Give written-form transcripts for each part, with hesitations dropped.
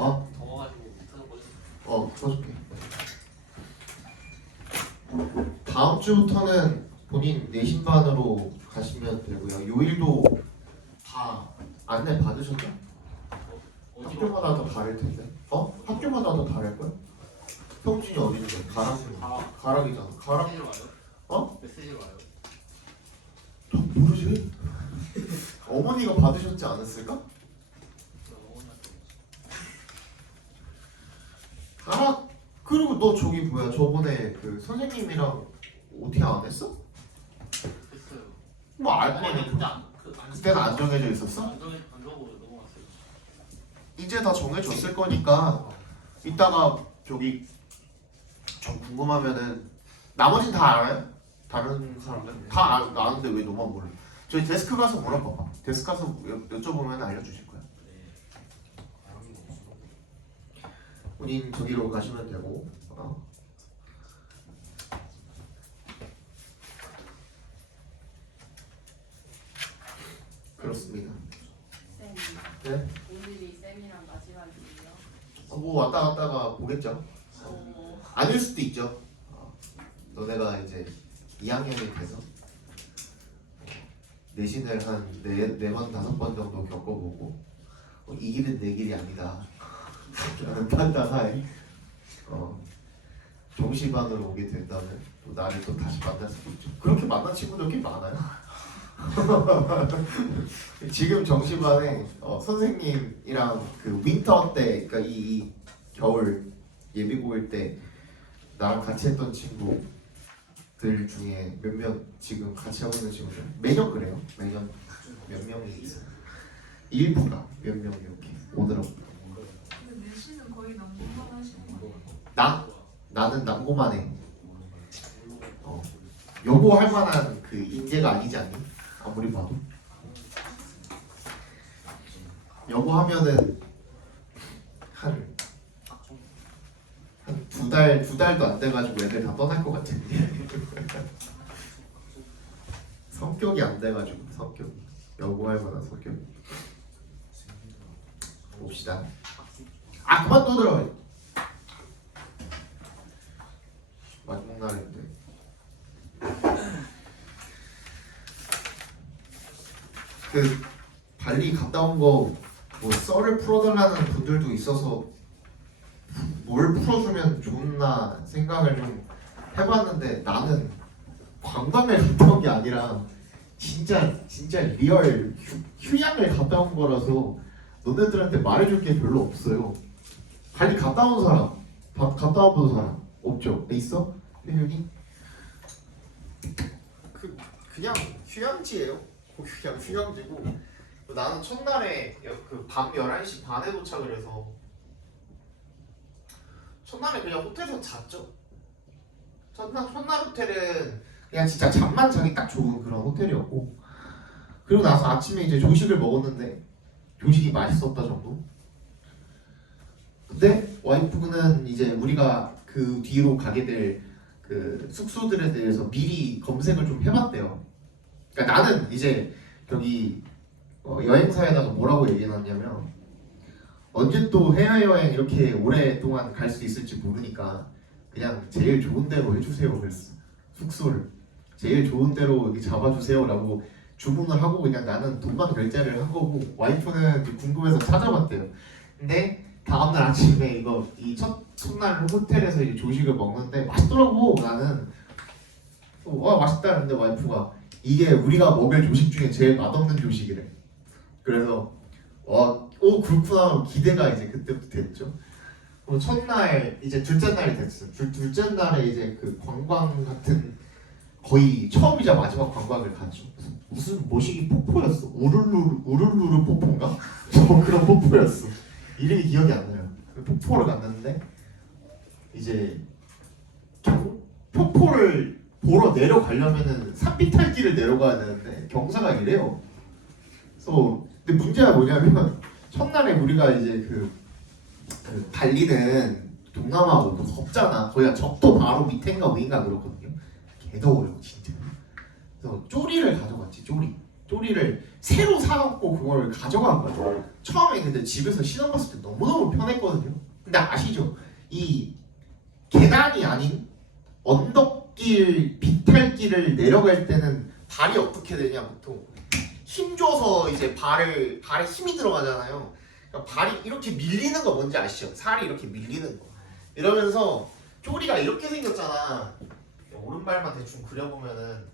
어? 더워가지고 못하는 거지. 풀어줄게. 다음 주부터는 본인 내신반으로 가시면 되고요. 요일도 다 안내 받으셨죠? 어디로? 학교마다 더 다를 텐데. 학교마다 더 다를걸? 평준이 어딘데? 가락이잖아. 가락. 메시지로 와요? 메시지로 와요? 모르지? 어머니가 받으셨지 않았을까? 어머니한테 가락. 그리고 너 저기 뭐야? 저번에 그 선생님이랑 OT 안 했어? 했어요. 뭐 알 아니 거니? 근데 그때는 안 정해져 있었어? 안 정하고 넘어갔어요. 이제 다 정해졌을 거니까 이따가 저기 좀 궁금하면은 나머지는 다 알아요? 다른 사람들? 다 아는데 왜 너만 몰라? 저희 데스크 가서 물어봐봐. 데스크 가서 여쭤보면 알려주실 거야. 본인 저기로 가시면 되고 그렇습니다. 쌤, 네? 오늘이 쌤이랑 마지막이에요. 뭐 왔다 갔다가 보겠죠. 아닐 수도 있죠. 너네가 이제 2학년이 돼서 내신을 한 4번, 5번 정도 겪어보고 이 길은 내 길이 아니다 라는 판단하에 정시반으로 오게 된다면 또 나를 또 다시 만날 수도 있죠. 그렇게 만난 친구들 꽤 많아요. 지금 정시반에 선생님이랑 그 윈터 때, 그러니까 이 겨울 예비고일 때 나랑 같이 했던 친구들 중에 몇몇 지금 같이 하고 있는 친구들 매년 그래요. 매년 몇 명이 있어요. 일부가 몇 명 이렇게 오더라고. 근데 내신은 거의 남부만 하시는 거 아니에요? 나는 남고만 해. 여고 할 만한 그 인재가 아니지 않니? 아무리 봐도. 여고 하면은 한 두 달도 안 돼가지고 애들 다 떠날 것 같은데. 성격이 안 돼가지고 성격이 여고 할 만한 성격이. 봅시다. 그만 떠들어. 마지막 날인데. 그 발리 갔다 온 거 뭐 썰을 풀어달라는 분들도 있어서 뭘 풀어주면 좋나 생각을 좀 해봤는데 나는 관광을 갔다 온 게 아니라 진짜 리얼 휴양을 갔다 온 거라서 너네들한테 말해줄 게 별로 없어요. 발리 갔다 온 사람, 갔다 와본 사람 없죠? 있어? 혜윤이? 그냥 휴양지예요. 그냥 휴양지고 나는 첫날에 그 밤 11시 반에 도착을 해서 첫날에 그냥 호텔에서 잤죠. 첫날 호텔은 그냥 진짜 잠만 자기 딱 좋은 그런 호텔이었고 그리고 나서 아침에 이제 조식을 먹었는데 조식이 맛있었다 정도. 근데 와이프는 이제 우리가 그 뒤로 가게 될 그 숙소들에 대해서 미리 검색을 좀 해봤대요. 그러니까 나는 이제 여기 여행사에다가 뭐라고 얘기해놨냐면 언제 또 해외여행 이렇게 오랫동안 갈 수 있을지 모르니까 그냥 제일 좋은 데로 해주세요. 그랬어. 숙소를 제일 좋은 데로 여기 잡아주세요라고 주문을 하고 그냥 나는 돈만 결제를 한 거고 와이프는 이제 궁금해서 찾아봤대요. 근데 다음날 아침에 이 첫날 호텔에서 이제 조식을 먹는데 맛있더라고. 나는 와 맛있다는데 와이프가 이게 우리가 먹을 조식 중에 제일 맛없는 조식이래. 그래서 그렇구나 기대가 이제 그때부터 됐죠. 그리고 첫날 이제 둘째 날이 됐어. 둘째 날에 이제 그 관광 같은 거의 처음이자 마지막 관광을 갔죠. 무슨 뭐시기 폭포였어. 우룰루르 폭포인가? 뭐 그런 폭포였어. 이름이 기억이 안 나요. 그 폭포를 갔는데 이제 폭포를 보러 내려가려면은 산비탈길을 내려가야 되는데 경사가 이래요. 그래서 근데 문제가 뭐냐면 첫날에 우리가 이제 그 발리는 동남아고 또 덥잖아. 거기가 적도 바로 밑인가 위인가 그렇거든요. 개 더워요 진짜. 그래서 쪼리를 가져갔지. 쪼리를 새로 사갖고 그걸 가져간 거예요. 처음에 근데 집에서 신어봤을 때 너무너무 편했거든요. 근데 아시죠? 이 계단이 아닌 언덕길, 비탈길을 내려갈 때는 발이 어떻게 되냐 보통 힘줘서 이제 발에 힘이 들어가잖아요. 그러니까 발이 이렇게 밀리는 거 뭔지 아시죠? 살이 이렇게 밀리는 거. 이러면서 쪼리가 이렇게 생겼잖아. 오른발만 대충 그려보면은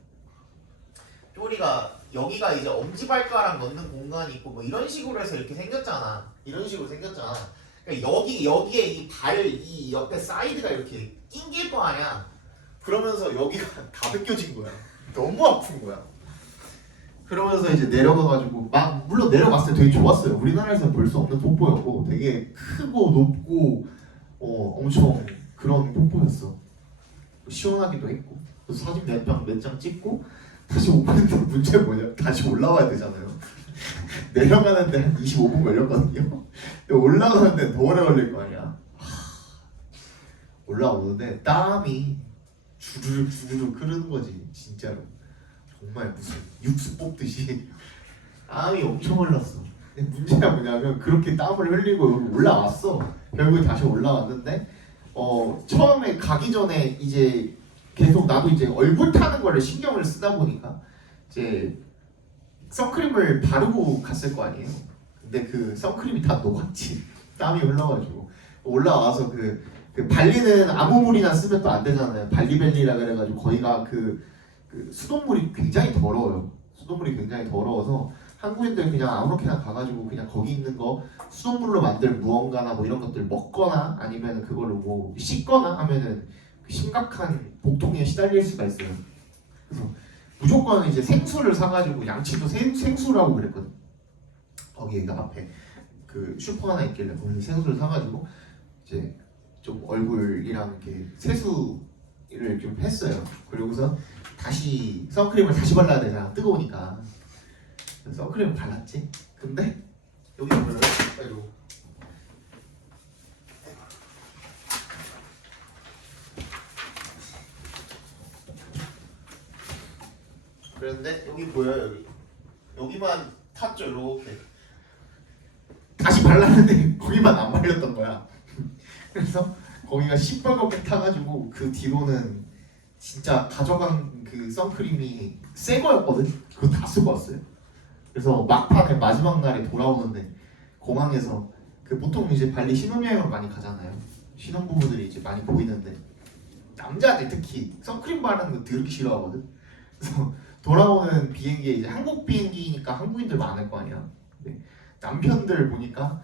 쪼리가 여기가 이제 엄지발가락 넣는 공간이 있고 뭐 이런 식으로 해서 이렇게 생겼잖아. 이런 식으로 생겼잖아. 그러니까 여기에 이 옆에 사이드가 이렇게 낑길 거 아니야. 그러면서 여기가 다 벗겨진 거야. 너무 아픈 거야. 그러면서 이제 내려가가지고 막 물론 내려갔을 때 되게 좋았어요. 우리나라에서 볼 수 없는 폭포였고 되게 크고 높고 엄청 그런 폭포였어. 시원하기도 했고 그래서 사진 몇 장 찍고 다시 오는데 문제가 뭐냐? 다시 올라와야 되잖아요. 내려가는데 한 25분 걸렸거든요. 근데 올라가는데 더 오래 걸릴 거 아니야. 올라오는데 땀이 주르륵 흐르는 거지 진짜로. 정말 무슨 육수 뽑듯이 땀이 엄청 흘렀어. 근데 문제가 뭐냐면 그렇게 땀을 흘리고 여기 올라왔어. 결국에 다시 올라왔는데 처음에 가기 전에 이제 계속 나도 이제 얼굴 타는 거를 신경을 쓰다 보니까 이제 선크림을 바르고 갔을 거 아니에요. 근데 그 선크림이 다 녹았지. 땀이 흘러가지고 올라와서 그 발리는 아무 물이나 쓰면 또 안 되잖아요. 발리벨리라 그래가지고 거기가 그 수돗물이 굉장히 더러워요. 수돗물이 굉장히 더러워서 한국인들 그냥 아무렇게나 가가지고 그냥 거기 있는 거 수돗물로 만든 무언가나 뭐 이런 것들 먹거나 아니면 그걸로 뭐 씻거나 하면은 심각한 복통에 시달릴 수가 있어요. 그래서 무조건 이제 생수를 사가지고 양치도 생수라고 그랬거든. 거기 앞에 그 슈퍼 하나 있길래 거기서 생수를 사가지고 이제 좀 얼굴이랑 이렇게 세수를 좀 했어요. 그리고서 다시 선크림을 다시 발라야 되잖아. 뜨거우니까. 선크림을 발랐지. 근데 여기 보면 아이고. 그런데 여기 보여요. 여기만 탔죠. 이렇게 다시 발랐는데 거기만 안 발렸던 거야. 그래서 거기가 시뻘겋게 타가지고 그 뒤로는 진짜 가져간 그 선크림이 새 거였거든. 그거 다 쓰고 왔어요. 그래서 막판에 마지막 날에 돌아오는데 공항에서 그 보통 이제 발리 신혼여행을 많이 가잖아요. 신혼부부들이 이제 많이 보이는데 남자들 특히 선크림 바르는 거 되게 싫어하거든. 그래서 돌아오는 비행기에 이제 한국 비행기니까 한국인들 많을 거 아니야. 근데 남편들 보니까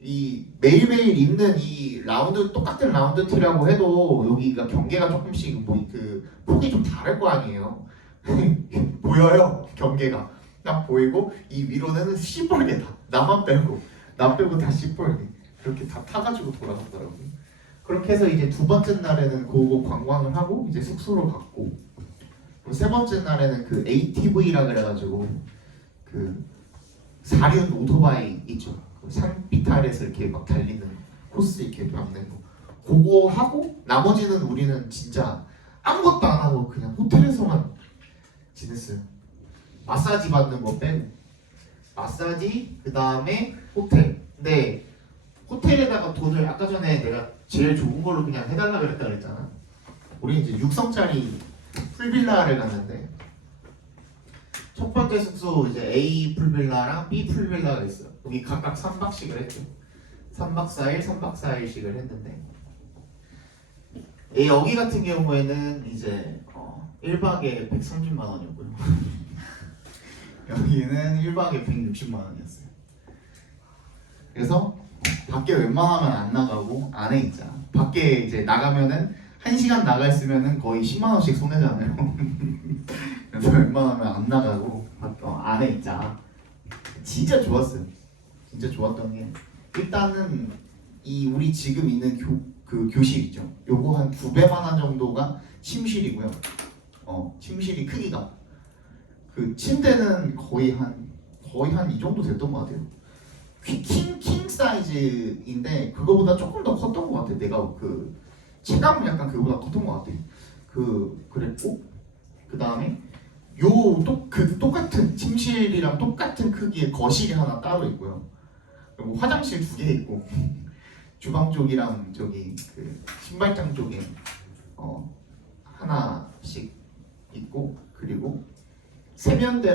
이 매일매일 입는 이 라운드 똑같은 라운드 티라고 해도 여기가 경계가 조금씩 뭐 그 폭이 좀 다를 거 아니에요. 보여요 경계가 딱 보이고 이 위로는 시뻘게 다 나만 빼고 나 빼고 다 시뻘게 그렇게 다 타가지고 돌아갔더라고요. 그렇게 해서 이제 두 번째 날에는 그거 관광을 하고 이제 숙소로 갔고 세 번째 날에는 그 ATV라 그래가지고 그 사륜 오토바이 있죠. 산비탈에서 이렇게 막 달리는 코스 이렇게 막는 거 그거 하고 나머지는 우리는 진짜 아무것도 안 하고 그냥 호텔에서만 지냈어요. 마사지 받는 거 빼고 마사지 그 다음에 호텔. 근데 호텔에다가 돈을 아까 전에 내가 제일 좋은 걸로 그냥 해달라 그랬잖아. 우리 이제 6성짜리 풀빌라를 갔는데 첫 번째 숙소 이제 A 풀빌라랑 B 풀빌라가 있어요. 여기 각각 3박씩을 했죠. 3박 4일, 3박 4일씩을 했는데 여기 같은 경우에는 이제 1박에 130만 원이었고요. 여기는 1박에 160만 원이었어요. 그래서 밖에 웬만하면 안 나가고 안에 있자. 밖에 이제 나가면은 1시간 나가 있으면은 거의 10만 원씩 손해잖아요. 그래서 웬만하면 안 나가고 안에 있자. 진짜 좋았어요. 진짜 좋았던 게 일단은 이 우리 지금 있는 교실 있죠. 요거 한 2배만 한 정도가 침실이고요. 침실이 크기가 그 침대는 거의 한 이 정도 됐던 것 같아요. 킹 사이즈인데 그거보다 조금 더 컸던 것 같아요. 내가 그 체감은 약간 그거보다 컸던 것 같아요. 그랬고 그 다음에 그 똑같은 침실이랑 똑같은 크기의 거실이 하나 따로 있고요. 그리고 화장실 2개 있고 주방 쪽이랑 저기 그 신발장 쪽에 하나씩 있고, 그리고 세면대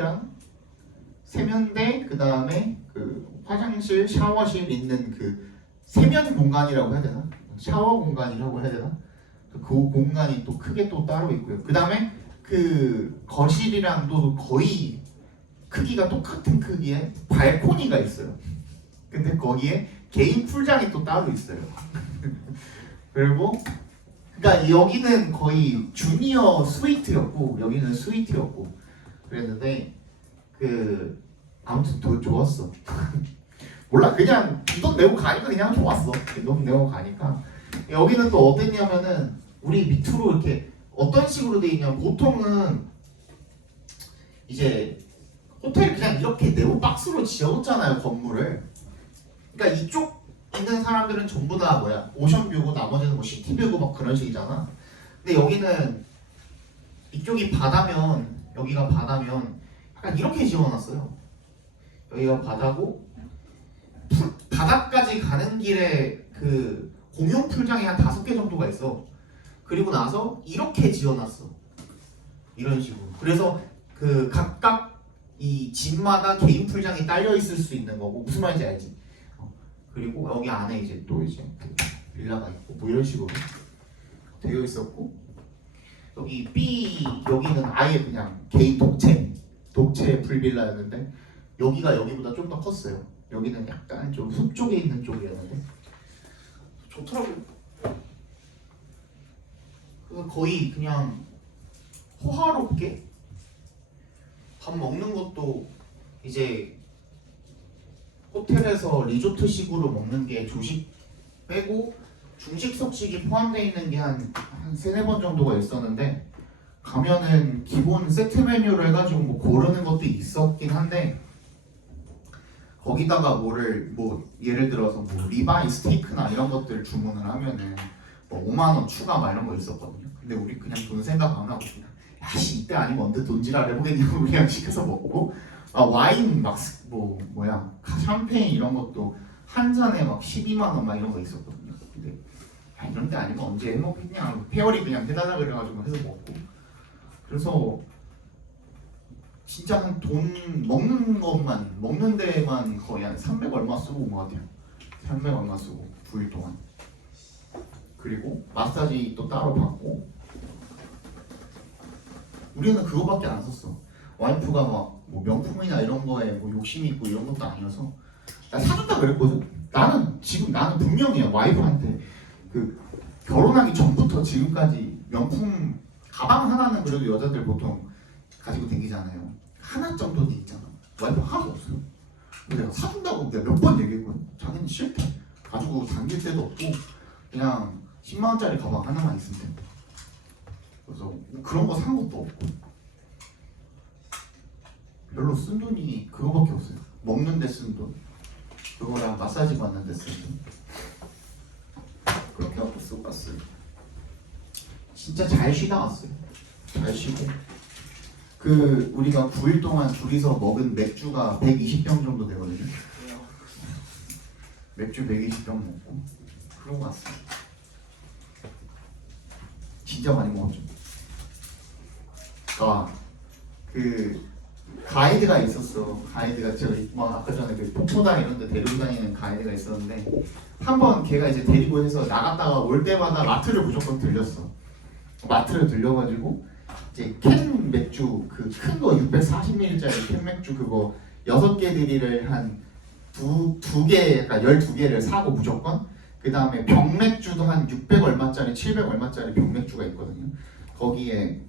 그 다음에 그 화장실 샤워실 있는 그 세면 공간이라고 해야 되나? 샤워 공간이라고 해야 되나? 그 공간이 또 크게 또 따로 있고요. 그 다음에 그 거실이랑도 거의 크기가 똑같은 크기의 발코니가 있어요. 근데 거기에 개인 풀장이 또 따로 있어요. 그리고 그러니까 여기는 거의 주니어 스위트였고 여기는 스위트였고 그랬는데 그 아무튼 더 좋았어. 몰라, 그냥 이 돈 내고 가니까 그냥 좋았어. 이 돈 내고 가니까. 여기는 또 어땠냐면은 우리 밑으로 이렇게 어떤 식으로 돼 있냐면, 보통은 이제 호텔 그냥 이렇게 네모박스로 지어놓잖아요, 건물을. 그러니까 이쪽 있는 사람들은 전부 다 오션뷰고 나머지는 뭐 시티뷰고 막 그런 식이잖아. 근데 여기는 이쪽이 바다면, 여기가 바다면 약간 이렇게 지어놨어요. 여기가 바다고 바다까지 가는 길에 그 공용 풀장이 한 5개 정도가 있어. 그리고 나서 이렇게 지어놨어. 이런 식으로. 그래서 그 각각 이 집마다 개인 풀장이 딸려 있을 수 있는 거고, 무슨 말인지 알지? 그리고 여기 안에 이제 또 이제 그 빌라가 있고 뭐 이런 식으로 되어 있었고, 여기는 아예 그냥 개인 독채 풀빌라였는데 여기가 여기보다 좀 더 컸어요. 여기는 약간 좀 숲 쪽에 있는 쪽이었는데 좋더라고요. 그래서 거의 그냥 호화롭게 밥 먹는 것도 이제 호텔에서 리조트식으로 먹는 게 조식 빼고 중식 석식이 포함되어 있는 게 한 3-4번 정도가 있었는데, 가면은 기본 세트 메뉴를 해가지고 뭐 고르는 것도 있었긴 한데, 거기다가 뭐 예를 들어서 뭐 리바이 스테이크나 이런 것들 주문을 하면은 뭐 5만 원 추가 막 이런 거 있었거든요. 근데 우리 그냥 돈 생각 안 하고 그냥 야씨 이때 아니면 언제 돈지랄 해보겠냐고 그냥 시켜서 먹고, 와인 막 샴페인 이런 것도 한 잔에 막 12만 원 막 이런 거 있었거든요. 근데 이런 데 아니면 언제 해먹겠냐, 페어리 그냥 해달라 그래가지고 해서 먹고. 그래서 진짜 한 돈 먹는 데만 거의 한 300 얼마 쓰고 온 것 같아요. 300 얼마 쓰고 9일 동안. 그리고 마사지 또 따로 받고. 우리는 그거밖에 안 썼어. 와이프가 막 뭐 명품이나 이런 거에 뭐 욕심 있고 이런 것도 아니어서 나 사준다 그랬거든. 나는 분명히 와이프한테 그 결혼하기 전부터 지금까지 명품 가방 하나는 그래도 여자들 보통 가지고 다니잖아요. 하나 정도는 있잖아. 와이프 하나도 없어요. 근데 내가 사준다고 내가 몇 번 얘기했거든. 자기는 싫대. 가지고 다닐 데도 없고 그냥 10만 원짜리 가방 하나만 있으면 돼. 그래서 그런 거 산 것도 없고 별로 쓴 돈이 그거밖에 없어요. 먹는 데 쓴 돈, 그거랑 마사지 받는 데 쓴 돈. 그렇게 하고 쓰고 갔어요. 진짜 잘 쉬다 왔어요. 잘 쉬고. 그 우리가 9일 동안 둘이서 먹은 맥주가 120병 정도 되거든요. 맥주 120병 먹고 그러고 왔어요. 진짜 많이 먹었죠. 그 가이드가 있었어. 가이드가 저기 뭐 아까 전에 그 폭포당 이런 데 데리고 다니는 가이드가 있었는데, 한번 걔가 이제 데리고 해서 나갔다가 올 때마다 마트를 무조건 들렸어. 마트를 들려가지고 이제 캔 맥주 그 큰 거 640ml짜리 캔 맥주 그거 6개들이를 한 두 개, 그러니까 12개를 사고 무조건. 그 다음에 병맥주도 한 600 얼마짜리 700 얼마짜리 병맥주가 있거든요. 거기에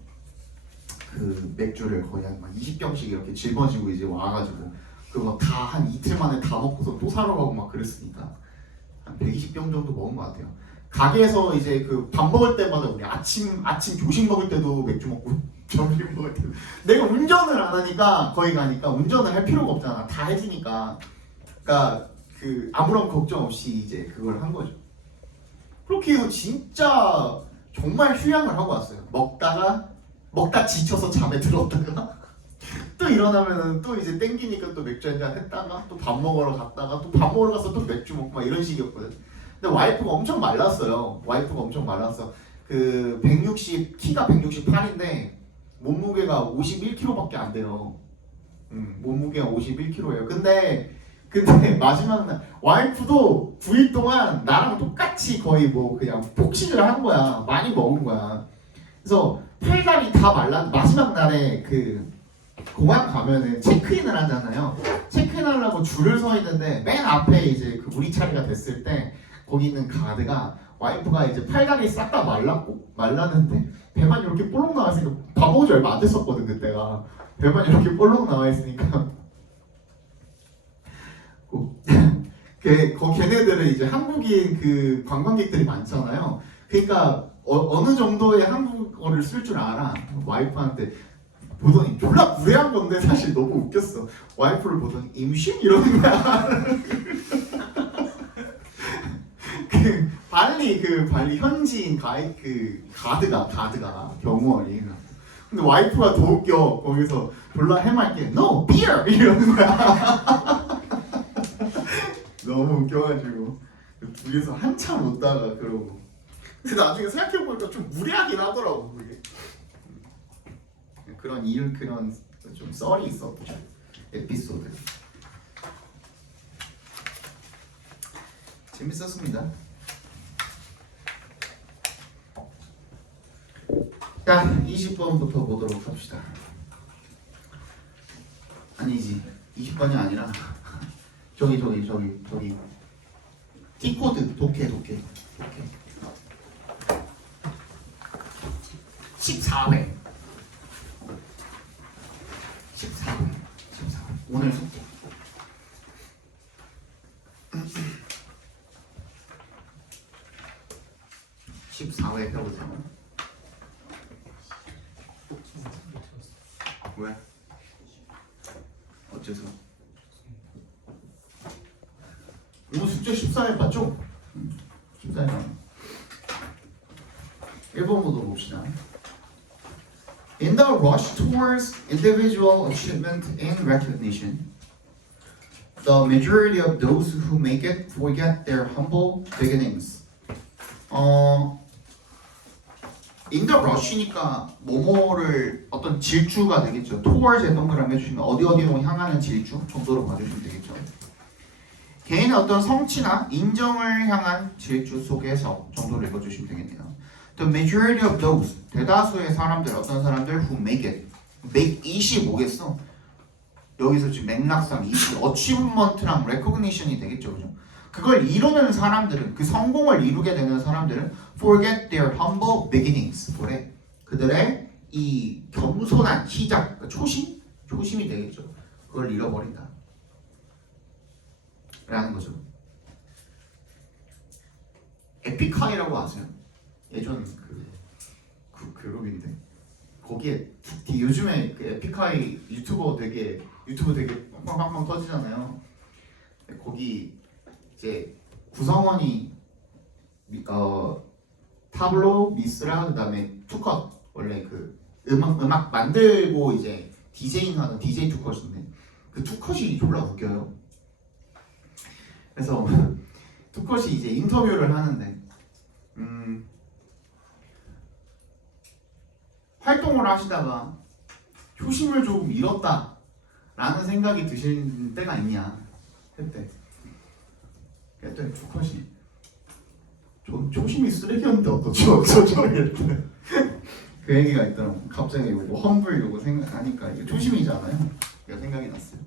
그 맥주를 거의 한 20병씩 이렇게 짊어지고 이제 와가지고 그거 다 한 이틀 만에 다 먹고서 또 사러 가고 막 그랬으니까 한 120병 정도 먹은 것 같아요. 가게에서 이제 그 밥 먹을 때마다 우리 아침 조식 먹을 때도 맥주 먹고 점심 먹을 때도, 내가 운전을 안 하니까 거기 가니까 운전을 할 필요가 없잖아. 다 해주니까. 그러니까 그 아무런 걱정 없이 이제 그걸 한 거죠. 그렇게 해서 진짜 정말 휴양을 하고 왔어요. 먹다 지쳐서 잠에 들었다가 또 일어나면은 또 이제 땡기니까 또 맥주 한잔 했다가 또 밥 먹으러 갔다가 또 밥 먹으러 가서 또 맥주 먹고 막 이런 식이었거든. 근데 와이프가 엄청 말랐어요. 와이프가 엄청 말랐어. 그 160 키가 168인데 몸무게가 51kg밖에 안 돼요. 몸무게가 51kg예요. 근데 마지막 날 와이프도 9일 동안 나랑 똑같이 거의 뭐 그냥 폭식을 한 거야. 많이 먹은 거야. 그래서 팔다리 다 말라. 마지막 날에 그 공항 가면은 체크인을 하잖아요. 체크인하려고 줄을 서 있는데 맨 앞에 이제 그 우리 차례가 됐을 때 거기 있는 가드가 와이프가 이제 팔다리 싹 다 말랐는데 배만 이렇게 볼록 나와 있으니까 밥 먹은 지 얼마 안 됐었거든 그때가. 배만 이렇게 볼록 나와 있으니까 걔네들은 이제 한국인 그 관광객들이 많잖아요. 그러니까 어느 정도의 한국어를 쓸 줄 알아. 와이프한테 보더니 졸라 무례한 건데 사실 너무 웃겼어. 와이프를 보더니 임신 이러는 거야. 발리 현지인 가드가 경호원이. 근데 와이프가 더 웃겨. 거기서 졸라 해맑게 No beer 이러는 거야. 너무 웃겨가지고 둘이서 한참 웃다가 그러고. 근데 나중에 생각해보니까 좀 무례하긴 하더라고 그게. 그런 좀 썰이 있었죠. 에피소드. 재밌었습니다. 자, 20번부터 보도록 합시다. 아니지, 20번이 아니라 저기 T코드 독해 14회 오늘 숙제 14회 해보세요. 왜? 어째서? 오늘 숙제 14회 맞죠? 14회 1번부터 봅시다. In the rush towards individual achievement and recognition, the majority of those who make it forget their humble beginnings. In the rush니까 뭐뭐를 어떤 질주가 되겠죠. towards에 동그라미 해주시면 어디로 향하는 질주 정도로 봐주시면 되겠죠. 개인의 어떤 성취나 인정을 향한 질주 속에서 정도를 읽어주시면 되겠네요. The majority of those, 대다수의 사람들, 어떤 사람들 who make it. make it이 뭐겠어? 여기서 지금 맥락상 achievement랑 recognition이 되겠죠, 그죠? 그걸 이루는 사람들은, 그 성공을 이루게 되는 사람들은 forget their humble beginnings. 뭐래? 그들의 이 겸손한 시작, 초심이 되겠죠. 그걸 잃어버린다. 라는 거죠. 에픽하이라고 아세요? 예전 그 그룹인데 거기에 요즘에 그 에픽하이 유튜브 되게 빵빵빵 터지잖아요. 거기 이제 구성원이 타블로, 미스라, 그다음에 투컷 원래 그 음악 만들고 이제 디제잉하는 DJ 투컷인데 그 투컷이 졸라 웃겨요. 그래서 투컷이 이제 인터뷰를 하는데 활동을 하시다가 초심을 조금 잃었다라는 생각이 드시는 때가 있냐 했대. 그랬더니 투컷이 전 초심이 쓰레기였는데 어쩌죠? 이랬대. 그 얘기가 있더라고. 갑자기 요거 험블 요거 생각하니까 이게 초심이잖아요. 그게 생각이 났어요.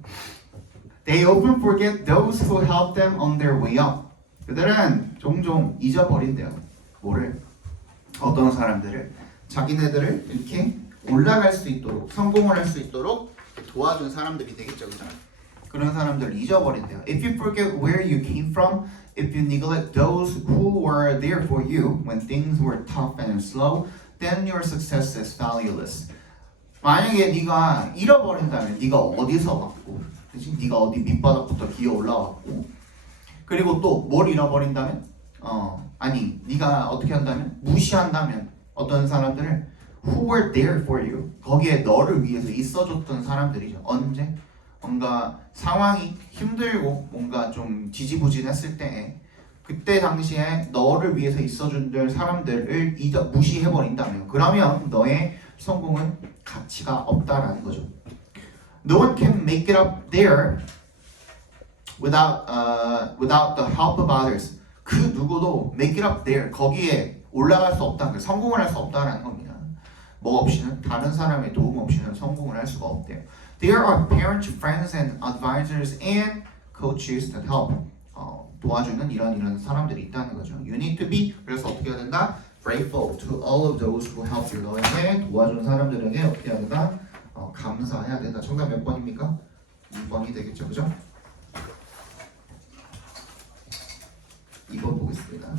They often forget those who helped them on their way up. 그들은 종종 잊어버린대요. 뭐를? 어떤 사람들을 자기네들을 이렇게 올라갈 수 있도록 성공을 할 수 있도록 도와준 사람들이 되겠죠, 그죠? 그런 사람들을 잊어버린대요. If you forget where you came from, if you neglect those who were there for you when things were tough and slow, then your success is valueless. 만약에 네가 잃어버린다면 네가 어디서 왔고, 그치? 네가 어디 밑바닥부터 기어 올라왔고, 그리고 또 뭘 잃어버린다면, 네가 어떻게 한다면 무시한다면 어떤 사람들을 who were there for you. 거기에 너를 위해서 있어줬던 사람들이죠. 언제? 뭔가 상황이 힘들고 뭔가 좀 지지부진했을 때 그때 당시에 너를 위해서 있어준 사람들을 무시해버린다면 그러면 너의 성공은 가치가 없다라는 거죠. No one can make it up there without the help of others. 그 누구도 make it up there 거기에 올라갈 수 없다. 성공을 할 수 없다라는 겁니다. 뭐 없이는 다른 사람의 도움 없이는 성공을 할 수가 없대요. There are parents, friends, and advisors and coaches that help. 도와주는 이런 사람들이 있다는 거죠. You need to be 그래서 어떻게 해야 된다? Grateful to all of those who help you. 너에게 도와준 사람들에게 어떻게 해야 된다? 감사해야 된다. 정답 몇 번입니까? 2번이 되겠죠, 그죠? 2번 보겠습니다.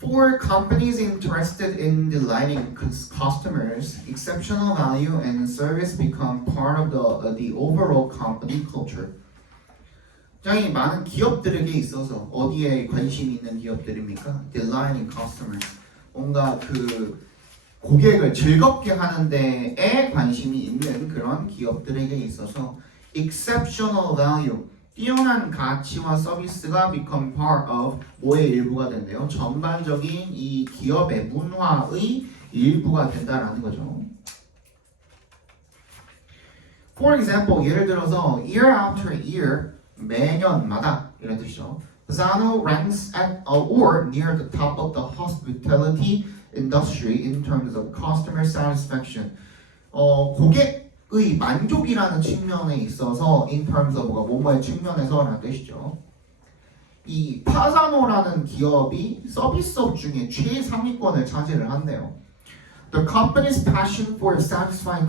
For companies interested in delighting customers, exceptional value and service become part of the overall company culture. 굉장히 많은 기업들에게 있어서 어디에 관심이 있는 기업들입니까? Delighting customers. 뭔가 그 고객을 즐겁게 하는 데에 관심이 있는 그런 기업들에게 있어서 exceptional value. 뛰어난 가치와 서비스가 become part of 뭐의 일부가 된대요? 전반적인 이 기업의 문화의 일부가 된다라는 거죠. For example, 예를 들어서 year after year, 매년마다 이런 뜻이죠. Zano ranks at or near the top of the hospitality industry in terms of customer satisfaction. 고객 의 만족이라는 측면에 있어서 in terms of 뭐뭐의 측면에서라는 뜻이죠. 이 파사노라는 기업이 서비스업 중에 최상위권을 차지를 한대요. The company's passion for satisfying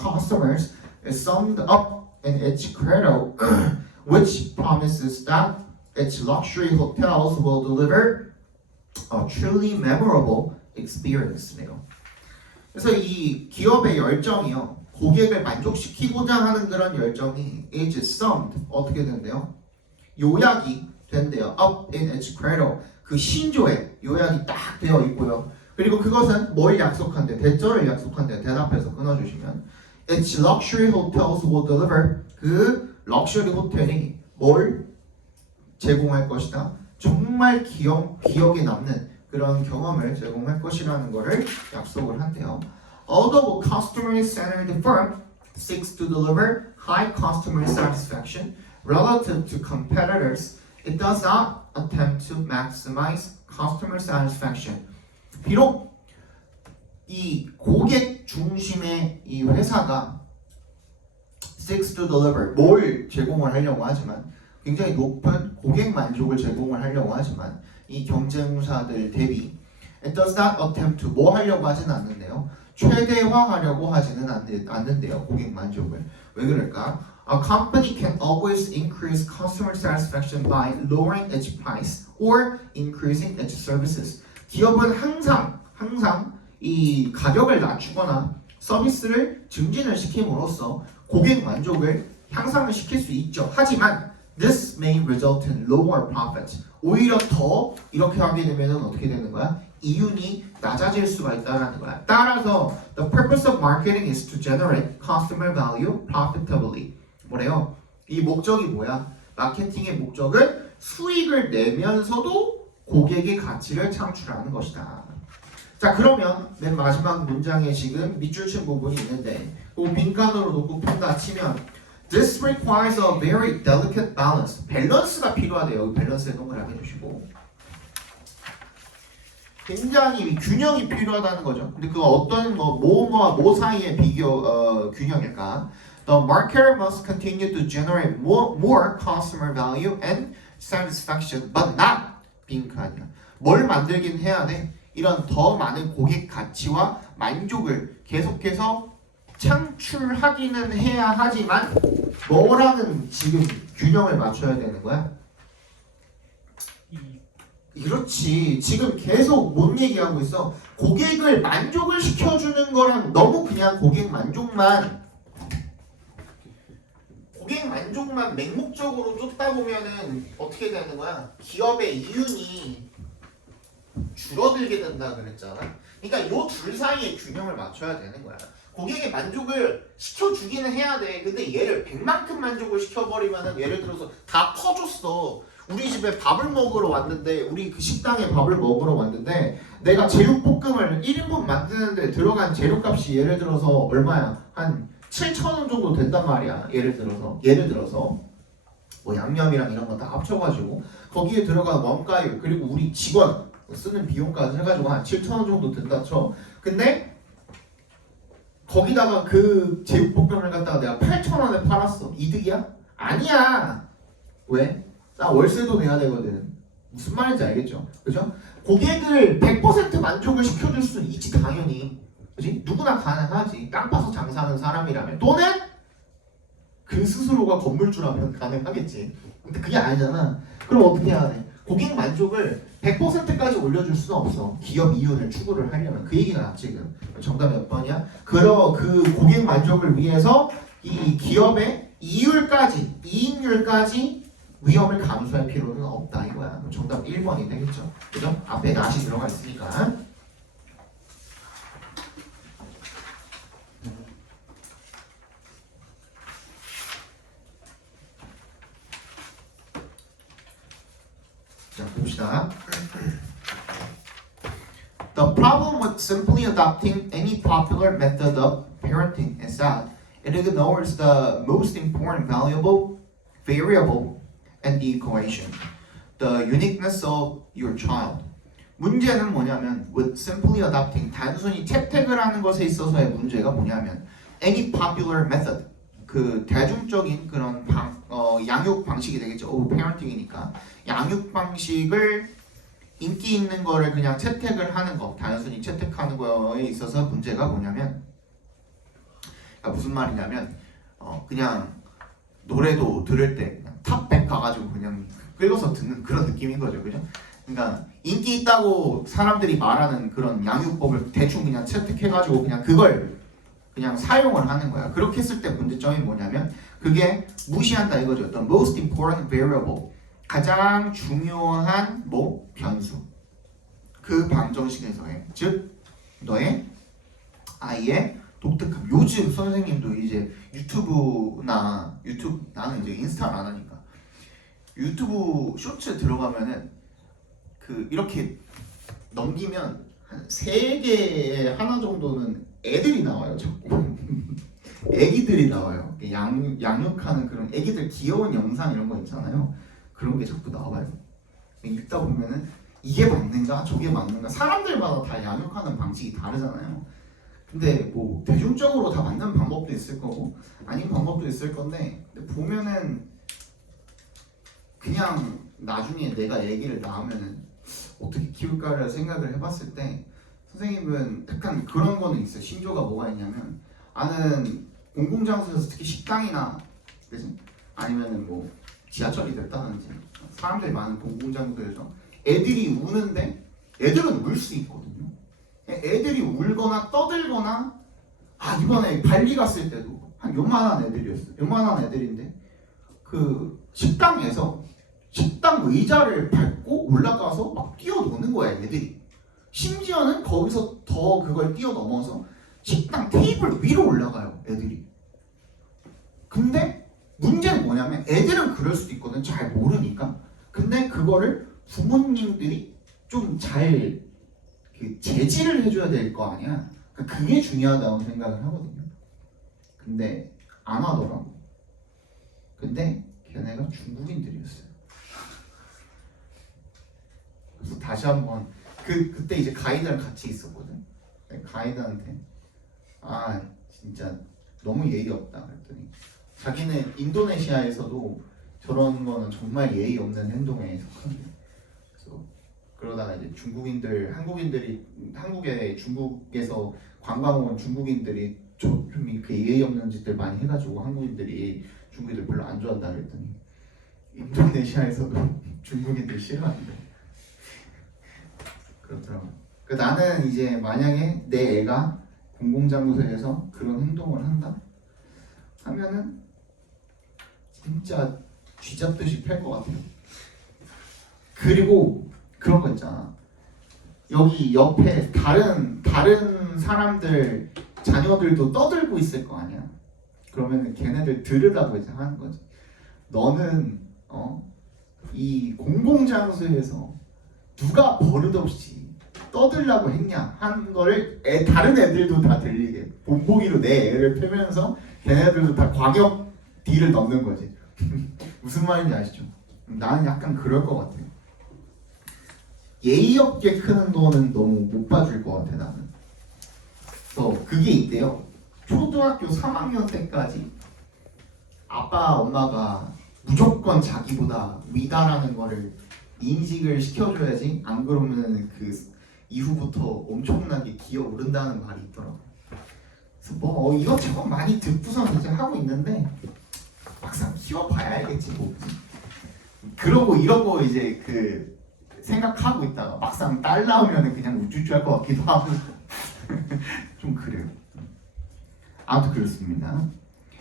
customers is summed up in its credo, which promises that its luxury hotels will deliver a truly memorable experience네요. 그래서 이 기업의 열정이요. 고객을 만족시키고자 하는 그런 열정이 is summed 어떻게 된대요? 요약이 된대요. Up in its credo 그 신조에 요약이 딱 되어 있고요. 그리고 그것은 뭘 약속한대? 대절을 약속한대. 대답해서 끊어주시면 its luxury hotels will deliver 그 럭셔리 호텔이 뭘 제공할 것이다. 정말 기억에 남는 그런 경험을 제공할 것이라는 것을 약속을 한대요. Although a customer-centered firm seeks to deliver high customer satisfaction relative to competitors, it does not attempt to maximize customer satisfaction. 비록 이 고객 중심의 이 회사가 seeks to deliver 뭘 제공을 하려고 하지만 굉장히 높은 고객 만족을 제공을 하려고 하지만 이 경쟁사들 대비 it does not attempt to 뭐 하려고 하지는 않는데요. 최대화하려고 하지는 않는데요. 고객 만족을. 왜 그럴까? A company can always increase customer satisfaction by lowering its price or increasing its services. 기업은 항상 이 가격을 낮추거나 서비스를 증진을 시킴으로써 고객 만족을 향상을 시킬 수 있죠. 하지만 this may result in lower profits. 오히려 더 이렇게 하게 되면 어떻게 되는 거야? 이윤이 낮아질 수가 있다는 거야. 따라서 the purpose of marketing is to generate customer value profitably. 뭐래요? 이 목적이 뭐야? 마케팅의 목적은 수익을 내면서도 고객의 가치를 창출하는 것이다. 자, 그러면 맨 마지막 문장에 지금 밑줄 친 부분이 있는데 그 빈칸으로 놓고 푼다 치면 This requires a very delicate balance. 밸런스가 필요하대요. 밸런스에 동그라미 해주시고 굉장히 균형이 필요하다는 거죠. 근데 그 어떤 뭐와 뭐 사이의 균형일까? The marketer must continue to generate more customer value and satisfaction, but not 빈칸이야. 뭘 만들긴 해야 돼? 이런 더 많은 고객 가치와 만족을 계속해서 창출하기는 해야 하지만 뭐라는 지금 균형을 맞춰야 되는 거야? 그렇지. 지금 계속 뭔 얘기하고 있어? 고객을 만족을 시켜주는 거랑 너무 그냥 고객 만족만 고객 만족만 맹목적으로 쫓다 보면은 어떻게 되는 거야? 기업의 이윤이 줄어들게 된다 그랬잖아. 그러니까 요 둘 사이의 균형을 맞춰야 되는 거야. 고객의 만족을 시켜주기는 해야 돼. 근데 얘를 100만큼 만족을 시켜버리면은 예를 들어서 다 퍼줬어. 우리 집에 밥을 먹으러 왔는데 우리 그 식당에 밥을 먹으러 왔는데 내가 제육볶음을 1인분 만드는데 들어간 재료값이 예를 들어서 얼마야? 한 7,000원 정도 된단 말이야. 예를 들어서 뭐 양념이랑 이런 거 다 합쳐가지고 거기에 들어간 원가율 그리고 우리 직원 쓰는 비용까지 해가지고 한 7,000원 정도 된다 쳐. 근데 거기다가 그 제육볶음을 갖다가 내가 8,000원에 팔았어. 이득이야? 아니야. 왜? 나 월세도 내야 되거든. 무슨 말인지 알겠죠? 그죠? 고객을 100% 만족을 시켜줄 수는 있지 당연히. 그지? 누구나 가능하지. 땅 파서 장사하는 사람이라면 또는 그 스스로가 건물주라면 가능하겠지. 근데 그게 아니잖아. 그럼 어떻게 해야 돼? 고객 만족을 100%까지 올려줄 수는 없어. 기업 이윤을 추구를 하려면. 그 얘기가 지금. 정답 몇 번이야? 그 고객 만족을 위해서 이 기업의 이익률까지 위험을 감수할 필요는 없다 이거야. 정답 1번이 되겠죠. 그죠? 앞에 낫이 들어가 있으니까. 자, 봅시다. The problem with simply adopting any popular method of parenting is that it ignores the most important variable in the equation, the uniqueness of your child. 문제는 뭐냐면 with simply adopting 단순히 채택을 하는 것에 있어서의 문제가 뭐냐면 any popular method 그 대중적인 그런 양육 방식이 되겠죠. parenting이니까 양육 방식을 인기 있는 거를 그냥 채택을 하는 거, 단순히 채택하는 거에 있어서 문제가 뭐냐면 그러니까 무슨 말이냐면 그냥 노래도 들을 때 그냥 탑백 가가지고 그냥 끌어서 듣는 그런 느낌인 거죠, 그죠? 그러니까 인기 있다고 사람들이 말하는 그런 양육법을 대충 그냥 채택해가지고 그냥 그걸 그냥 사용을 하는 거야. 그렇게 했을 때 문제점이 뭐냐면 그게 무시한다 이거죠. The most important variable 가장 중요한 변수 그 방정식에서의 즉 너의 아이의 독특함. 요즘 선생님도 이제 나는 이제 인스타를 안 하니까 유튜브 쇼츠에 들어가면은 그 이렇게 넘기면 한 3개에 하나 정도는 애들이 나와요. 자꾸 애기들이 나와요. 양육하는 그런 애기들 귀여운 영상 이런 거 있잖아요. 그런 게 자꾸 나와요. 읽다 보면은 이게 맞는가 저게 맞는가 사람들마다 다 양육하는 방식이 다르잖아요. 근데 뭐 대중적으로 다 맞는 방법도 있을 거고 아닌 방법도 있을 건데 근데 보면은 그냥 나중에 내가 애기를 낳으면은 어떻게 키울까를 생각을 해봤을 때 선생님은 약간 그런 거는 있어요. 신조가 뭐가 있냐면 아는 공공장소에서 특히 식당이나 그치? 아니면은 뭐 지하철이 됐다든지 사람들이 많은 공공장소에서 애들이 우는데 애들은 울 수 있거든요. 애들이 울거나 떠들거나 이번에 발리 갔을 때도 한 요만한 애들이었어요. 요만한 애들인데 그 식당에서 식당 의자를 밟고 올라가서 막 뛰어노는 거야 애들이. 심지어는 거기서 더 그걸 뛰어넘어서 식당 테이블 위로 올라가요 애들이. 근데 문제는 뭐냐면 애들은 그럴 수도 있거든 잘 모르니까. 근데 그거를 부모님들이 좀 잘 제지를 해줘야 될 거 아니야. 그러니까 그게 중요하다고 생각을 하거든요. 근데 안 하더라고. 근데 걔네가 중국인들이었어요. 그래서 다시 한번 그때 이제 가이드랑 같이 있었거든. 가이드한테 진짜 너무 예의 없다 그랬더니 자기는 인도네시아에서도 저런 거는 정말 예의 없는 행동에 속한데. 그래서 그러다가 이제 중국에서 관광 온 중국인들이 좀 이렇게 예의 없는 짓들 많이 해가지고 중국인들 별로 안 좋아한다 그랬더니 인도네시아에서도 중국인들 싫어한대. 그렇더라고. 나는 이제 만약에 내 애가 공공장소에서 그런 행동을 한다 하면은 진짜 쥐잡듯이 팰 것 같아요. 그리고 그런 거 있잖아. 여기 옆에 다른 사람들 자녀들도 떠들고 있을 거 아니야. 그러면 걔네들 들으라고 이제 하는 거지. 너는 이 공공장소에서 누가 버릇없이 떠들라고 했냐 하는 거를 다른 애들도 다 들리게 본보기로 내 애를 펴면서 걔네들도 다 과격 D를 넣는 거지. 무슨 말인지 아시죠? 나는 약간 그럴 것 같아요. 예의 없게 크는 거는 너무 못 봐줄 것 같아 나는. 그래서 그게 있대요. 초등학교 3학년 때까지 아빠 엄마가 무조건 자기보다 위다라는 거를 인식을 시켜줘야지, 안 그러면 그 이후부터 엄청나게 기어오른다는 말이 있더라고요. 그래서 뭐 이것저것 많이 듣고선 이제 하고 있는데 막상 키워봐야 알겠지 뭐. 그러고 이러고 이제 그 생각하고 있다가 막상 딸 나오면 그냥 우쭈쭈할 것 같기도 하고 좀 그래요. 아무튼 그렇습니다.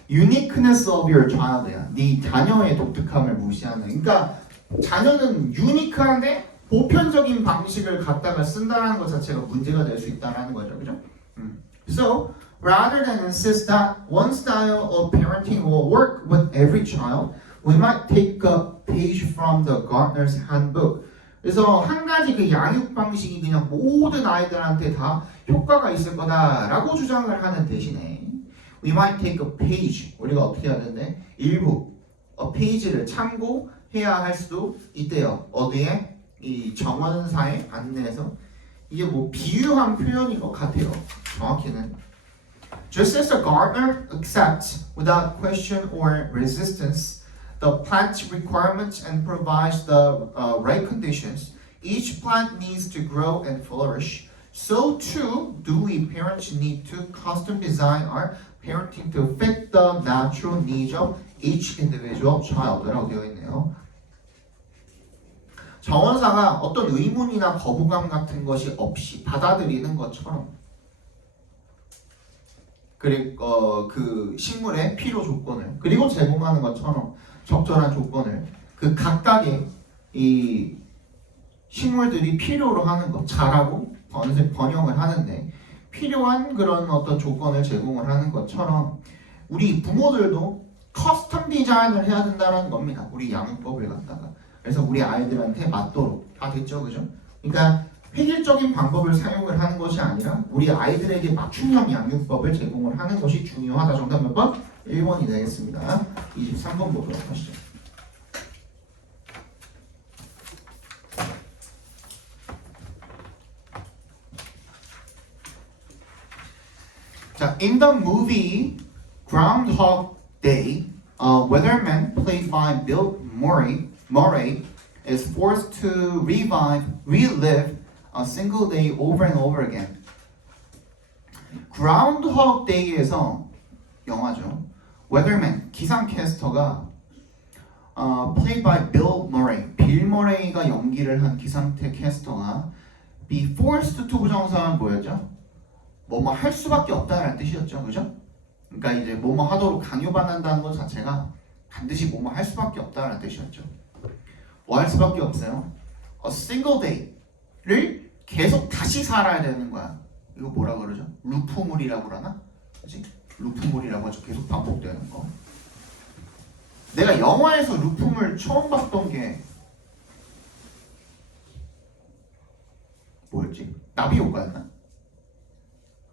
Uniqueness of your child야. 네 자녀의 독특함을 무시하는. 그러니까 자녀는 유니크한데 보편적인 방식을 갖다가 쓴다는 것 자체가 문제가 될 수 있다는 거죠, 그죠? So rather than insist that one style of parenting will work with every child, we might take a page from the Gartner's Handbook. 그래서 한 가지 그 양육 방식이 그냥 모든 아이들한테 다 효과가 있을 거다라고 주장을 하는 대신에 we might take a page, 우리가 어떻게 하는데 일부 a page를 참고해야 할 수도 있대요. 어디에? 이 정원사의 안내에서. 이게 뭐 비유한 표현인 것 같아요. 정확히는 Just as the gardener accepts without question or resistance the plant's requirements and provides the right conditions, each plant needs to grow and flourish. So too do we parents need to custom design our parenting to fit the natural needs of each individual child라고 되어 있네요. 정원사가 어떤 의문이나 거부감 같은 것이 없이 받아들이는 것처럼, 그리고 그 식물의 필요 조건을 그리고 제공하는 것처럼 적절한 조건을 그 각각의 이 식물들이 필요로 하는 것, 자라고 번영을 하는데 필요한 그런 어떤 조건을 제공을 하는 것처럼 우리 부모들도 커스텀 디자인을 해야 된다는 겁니다. 우리 양육법을 갖다가. 그래서 우리 아이들한테 맞도록. 다 됐죠, 그죠? 그러니까 획일적인 방법을 사용을 하는 것이 아니라 우리 아이들에게 맞춤형 양육법을 제공을 하는 것이 중요하다. 정답 몇 번? 1번이 되겠습니다. 23번 보도록 하시죠. 자, in the movie Groundhog Day, weatherman played by Bill Murray is forced to relive a single day over and over again. Groundhog Day에서 영화죠. weatherman 기상캐스터가 played by Bill Murray, 빌 머레이가 연기를 한 기상태 캐스터가 be forced to 부정사는 뭐였죠? 뭐뭐 할 수밖에 없다는 뜻이었죠, 그죠? 그러니까 이제 뭐뭐 하도록 강요받는다는 것 자체가 반드시 뭐뭐 할 수밖에 없다는 뜻이었죠. 뭐 할 수밖에 없어요? A single day를 계속 다시 살아야 되는 거야. 이거 뭐라 그러죠? 루프물이라고 그러나? 그치? 루프물이라고 하죠. 계속 반복되는 거. 내가 영화에서 루프물 처음 봤던 게 뭐였지? 나비 효과였나?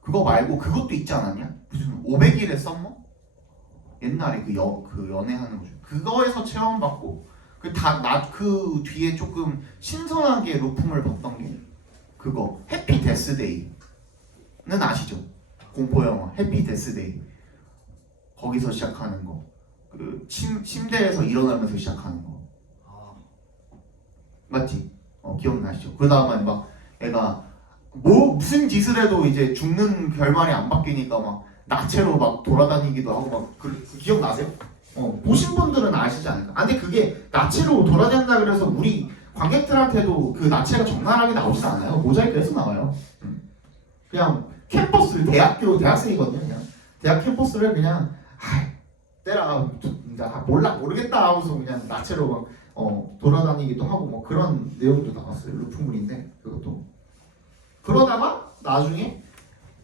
그거 말고 그것도 있지 않았냐? 무슨 500일의 썸머? 옛날에 그 연애하는 거죠. 그거에서 체험받고 그 뒤에 조금 신선하게 루품을 봤던 게 그거 해피 데스데이는 아시죠? 공포 영화 해피 데스데이. 거기서 시작하는 거. 그 침대에서 일어나면서 시작하는 거. 맞지? 기억나시죠? 그 다음에 막 애가 무슨 짓을 해도 이제 죽는 결말이 안 바뀌니까 막 나체로 막 돌아다니기도 하고 막 기억나세요? 보신 분들은 아시지 않을까? 근데 그게 나체로 돌아다닌다 그래서 우리 관객들한테도 그 나체가 적나라하게 나오지 않아요. 모자이크해서 나와요. 그냥 캠퍼스 대학생이거든요. 그냥 대학 캠퍼스를 그냥 때라 모르겠다 하고서 그냥 나체로 막 돌아다니기도 하고 뭐 그런 내용도 나왔어요. 루프물인데 그것도 그러다가 나중에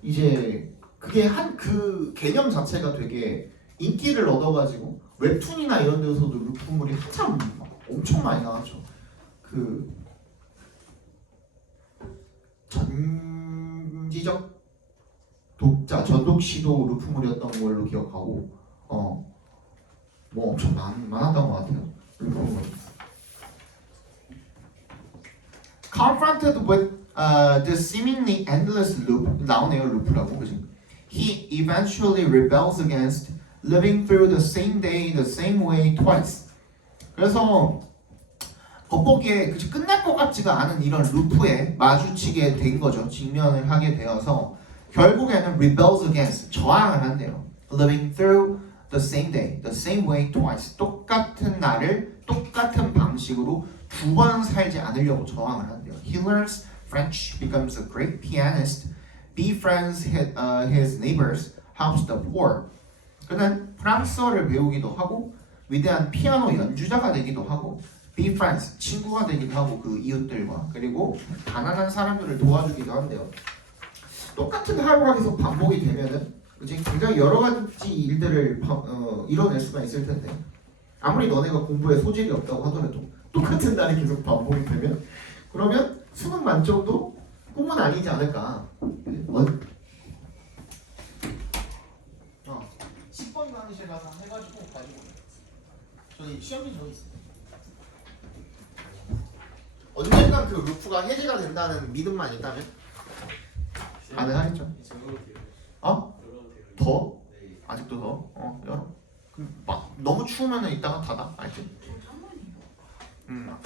이제 그게 그 개념 자체가 되게 인기를 얻어가지고 웹툰이나 이런 데서도 루프물이 한참 막 엄청 많이 나왔죠. 그 전지적 독자 전독시도 루프물이었던 걸로 기억하고 뭐 엄청 많았던 것 같아요. 루프물. Confronted with the seemingly endless loop 나오네요. 루프라고 그지? He eventually rebels against living through the same day, the same way twice. 그래서 겉보기에 끝날 것 같지가 않은 이런 루프에 마주치게 된 거죠. 직면을 하게 되어서 결국에는 rebels against 저항을 한대요. Living through the same day, the same way twice. 똑같은 날을 똑같은 방식으로 두 번 살지 않으려고 저항을 한대요. He learns French, becomes a great pianist, befriends his neighbors, helps the poor. 그는 프랑스어를 배우기도 하고 위대한 피아노 연주자가 되기도 하고 befriends 친구가 되기도 하고 그 이웃들과 그리고 가난한 사람들을 도와주기도 한대요. 똑같은 하루가 계속 반복이 되면은 그치? 굉장히 여러 가지 일들을 이뤄낼 수가 있을 텐데 아무리 너네가 공부에 소질이 없다고 하더라도 똑같은 날이 계속 반복이 되면 그러면 수능 만점도 꿈은 아니지 않을까. 10번 강의실 가서 해가지고 가지고 저희 시험지 저기 있어요. 언젠간 그 루프가 해제가 된다는 믿음만 있다면 가능하겠죠. 더? 아직도 더? 열어. 막 너무 추우면은 이따가 닫아. 알지?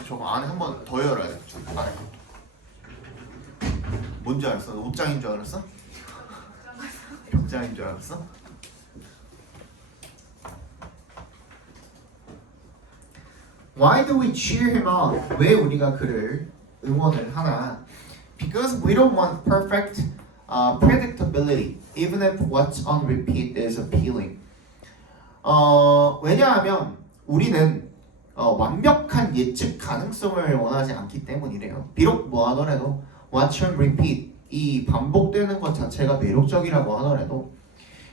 저거 안에 한 번 더 열어야 돼. 저거 안에. 뭔지 알았어? 옷장인 줄 알았어? 옷장인 줄 알았어? Why do we cheer him on? 왜 우리가 그를 응원을 하나? Because we don't want perfect predictability, even if what's on repeat is appealing. 왜냐하면 우리는 완벽한 예측 가능성을 원하지 않기 때문이래요. 비록 뭐 하더라도 what's on repeat 이 반복되는 것 자체가 매력적이라고 하더라도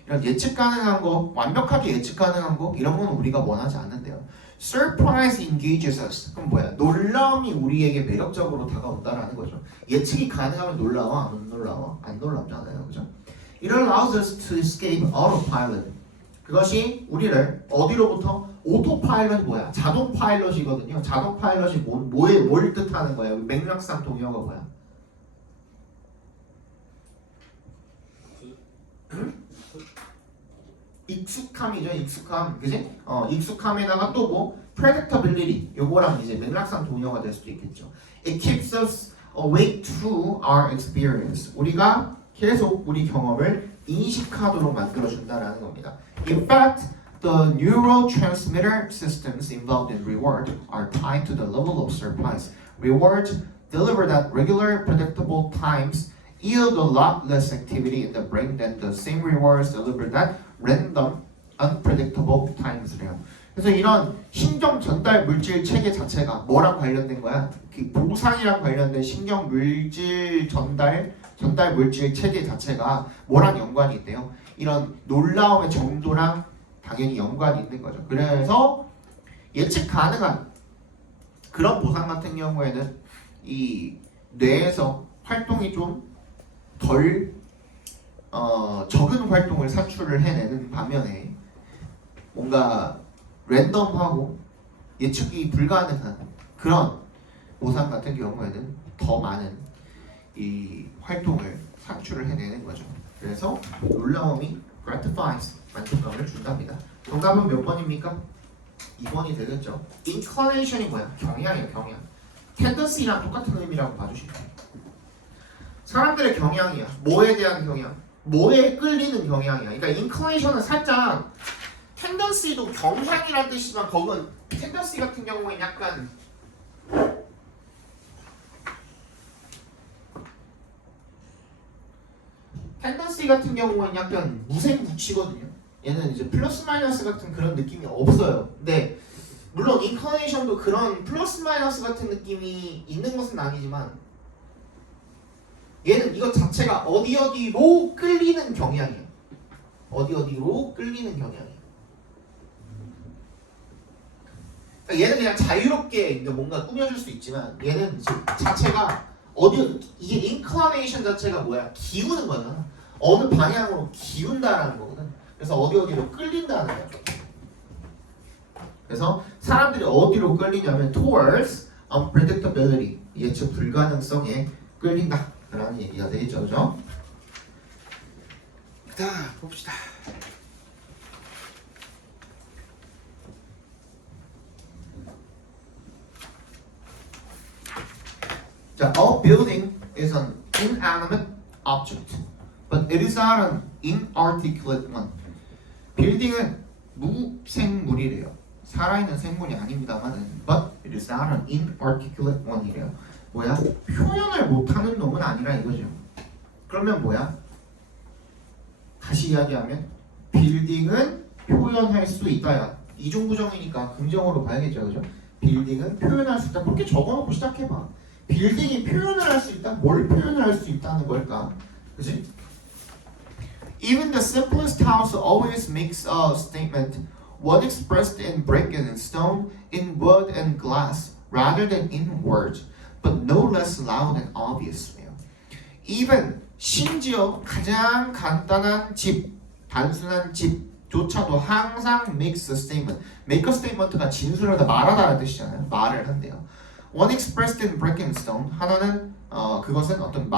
이런 예측 가능한 거, 완벽하게 예측 가능한 거 이런 건 우리가 원하지 않는데요. Surprise engages us. 그럼 뭐야? 놀라움이 우리에게 매력적으로 다가온다라는 거죠. 예측이 가능하면 놀라워? 안 놀라워? 안 놀랍잖아요. 그죠? It allows us to escape autopilot. 그것이 우리를 어디로부터? 오토파일럿이 뭐야? 자동 파일럿이거든요. 자동 파일럿이 뭘 뜻하는 거예요? 맥락상 동의어가 뭐야? 익숙함이죠. 익숙함. 그지? 익숙함에다가 또 뭐 predictability 요거랑 이제 맥락상 동의어가 될 수도 있겠죠. It keeps us awake to our experience. 우리가 계속 우리 경험을 인식하도록 만들어준다라는 겁니다. In fact, the neurotransmitter systems involved in reward are tied to the level of surprise. Rewards delivered at regular, predictable times yield a lot less activity in the brain than the same rewards delivered at random, unpredictable times래요. 그래서 이런 신경 전달 물질 체계 자체가 뭐랑 관련된 거야? 그 보상이랑 관련된 신경 물질 전달 물질 체계 자체가 뭐랑 연관이 있대요? 이런 놀라움의 정도랑 당연히 연관이 있는 거죠. 그래서 예측 가능한 그런 보상 같은 경우에는 이 뇌에서 활동이 좀 덜 적은 활동을 산출을 해내는 반면에 뭔가 랜덤하고 예측이 불가능한 그런 보상 같은 경우에는 더 많은 이 활동을 산출을 해내는 거죠. 그래서 놀라움이 gratifies 만족감을 준답니다. 정답은 몇 번입니까? 2번이 되겠죠. inclination이 뭐야? 경향이에요. 경향. tendency랑 똑같은 의미라고 봐주시면 돼요. 사람들의 경향이야. 뭐에 대한 경향? 뭐에 끌리는 경향이야. 그러니까 inclination은 살짝 tendency도 경향이란 뜻이지만 거기는 tendency 같은 경우에 약간 tendency 같은 경우는 약간 무생무치거든요. 얘는 이제 플러스 마이너스 같은 그런 느낌이 없어요. 근데 물론 인커네이션도 그런 플러스 마이너스 같은 느낌이 있는 것은 아니지만 얘는 이것 자체가 어디로 끌리는 경향이에요. 어디로 끌리는 경향이에요. 그러니까 얘는 그냥 자유롭게 이제 뭔가 꾸며줄 수 있지만 얘는 지금 자체가 이게 인클리네이션 자체가 뭐야? 기우는 거잖아. 어느 방향으로 기운다라는 거거든. 그래서 어디로 끌린다는 거죠. 그래서 사람들이 어디로 끌리냐면 towards unpredictability, 예측 불가능성에 끌린다 라는 얘기가 되겠죠. 그죠? 자, 봅시다. 자, a building is an inanimate object, but it is not an inarticulate one. 빌딩은 무생물이래요. 살아있는 생물이 아닙니다만, but it is not an inarticulate one이래요. 뭐야? 표현을 못하는 놈은 아니라 이거죠. 그러면 뭐야? 다시 이야기하면 빌딩은 표현할 수 있다야. 이중부정이니까 긍정으로 봐야겠죠, 그죠? 빌딩은 표현할 수 있다. 그렇게 적어놓고 시작해봐. 빌딩이 표현을 할 수 있다? 뭘 표현을 할 수 있다는 걸까? 그지? Even the simplest house always makes a statement, one expressed in brick and stone, in wood and glass, rather than in words, but no less loud and obvious. Even 심지어 가장 간단한 집, 단순한 집조차도 항상 makes a statement. make a statement가 진술을 하다 말하다라는 뜻이잖아요. 말을 한대요. One expressed in brick and stone. 하나는 그것은 어떤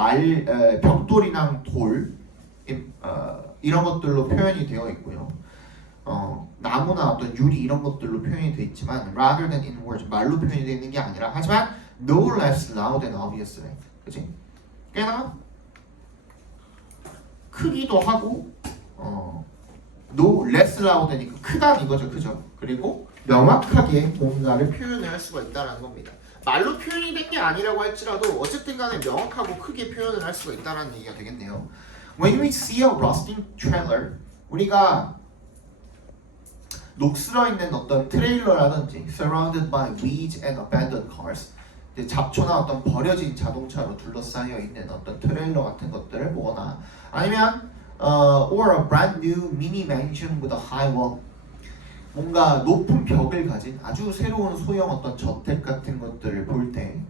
벽돌이랑 돌 이런 것들로 표현이 되어 있고요. 나무나 어떤 유리 이런 것들로 표현이 되어 있지만 rather than in words 말로 표현이 되어 있는 게 아니라 하지만 no less loud and obviously. 그치? 꽤나 크기도 하고 no less loud니까 크다는 이거죠. 그죠? 그리고 명확하게 뭔가를 표현을 할 수가 있다는 겁니다. 말로 표현이 된 게 아니라고 할지라도 어쨌든 간에 명확하고 크게 표현을 할 수가 있다는 얘기가 되겠네요. When we see a rusting trailer, 우리가 녹슬어 있는 어떤 트레일러라든지 surrounded by weeds and abandoned cars, 잡초나 어떤 버려진 자동차로 둘러싸여 있는 어떤 트레일러 같은 것들을 보거나 아니면 or a brand new mini mansion with a high wall, 뭔가 높은 벽을 가진 아주 새로운 소형 어떤 저택 같은 것들을 볼 때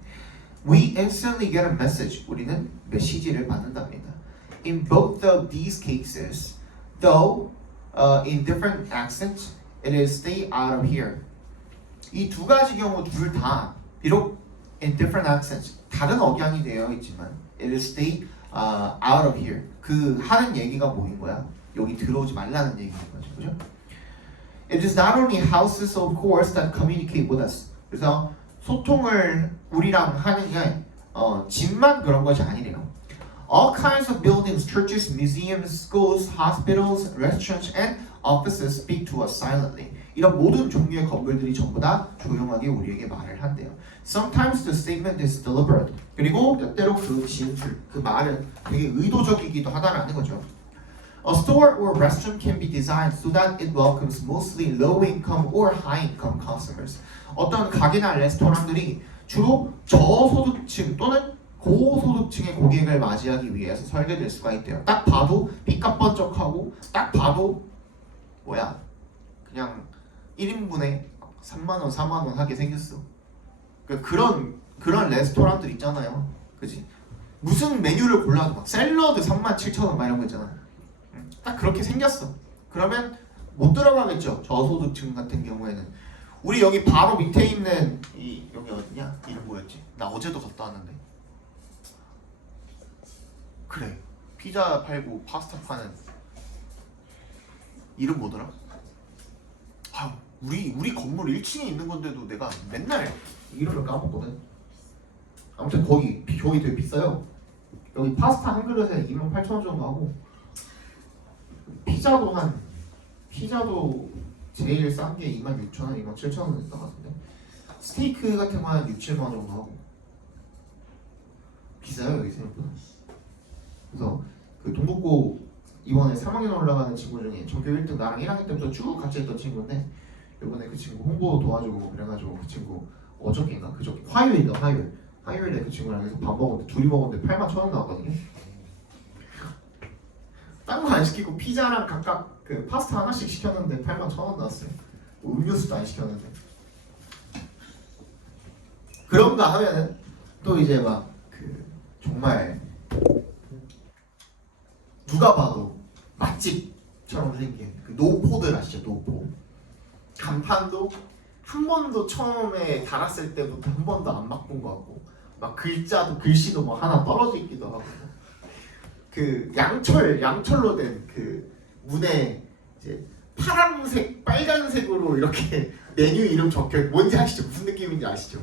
we instantly get a message, 우리는 메시지를 받는답니다. In both of these cases, though in different accents, it is stay out of here. 이 두 가지 경우 둘 다 비록 in different accents, 다른 억양이 되어 있지만 it is stay out of here. 그 하는 얘기가 뭐인 거야? 여기 들어오지 말라는 얘기인 거죠. 그죠? It is not only houses of course that communicate with us. 그래서 소통을 우리랑 하는 게 집만 그런 것이 아니래요. All kinds of buildings, churches, museums, schools, hospitals, restaurants, and offices speak to us silently. 이런 모든 종류의 건물들이 전부 다 조용하게 우리에게 말을 한대요. Sometimes the statement is deliberate. 그리고 때때로 그 진술, 그 말은 되게 의도적이기도 하다라는 거죠. A store or restaurant can be designed so that it welcomes mostly low-income or high-income customers. 어떤 가게나 레스토랑들이 주로 저소득층 또는 고소득층의 고객을 맞이하기 위해서 설계될 수가 있대요. 딱 봐도 빚값 번쩍하고 딱 봐도 뭐야 그냥 1인분에 3만원, 4만원 하게 생겼어. 그런 레스토랑들 있잖아요. 그지? 무슨 메뉴를 골라도 막 샐러드 37,000원 막 이런 거 있잖아. 딱 그렇게 생겼어. 그러면 못 들어가겠죠. 저소득층 같은 경우에는. 우리 여기 바로 밑에 있는 여기 어디냐? 이름 뭐였지? 나 어제도 갔다 왔는데. 그래. 피자 팔고 파스타 파는 이름 뭐더라? 아, 우리 건물 1층에 있는 건데도 내가 맨날 이름을 까먹거든. 아무튼 거기 되게 비싸요. 여기 파스타 한 그릇에 28,000원 정도 하고 피자도 제일 싼 게 26,000원, 27,000원 됐던 것 같은데 스테이크 같은 거 한 6, 7만 원 정도 하고 비싸요 여기 생각보다. 그래서 그 동북고 이번에 3학년 올라가는 친구 중에 전교 1등 나랑 1학년 때부터 쭉 같이 했던 친구인데 이번에 그 친구 홍보 도와주고 그래가지고 그 친구 어저께인가 그저께 화요일에 그 친구랑 계속 밥 먹었는데 둘이 먹었는데 81,000원 나왔거든요. 딴 거 안 시키고 피자랑 각각 그 파스타 하나씩 시켰는데 81,000원 나왔어요. 음료수도 안 시켰는데. 그런가 하면은 또 이제 막 그 정말 누가 봐도 맛집처럼 생긴 그 노포들 아시죠? 노포. 간판도 한 번도 처음에 달았을 때부터 한 번도 안 바꾼 것 같고 막 글씨도 뭐 하나 떨어져 있기도 하고 그 양철로 된 그 문에 이제 파란색 빨간색으로 이렇게 메뉴 이름 적혀 뭔지 아시죠? 무슨 느낌인지 아시죠?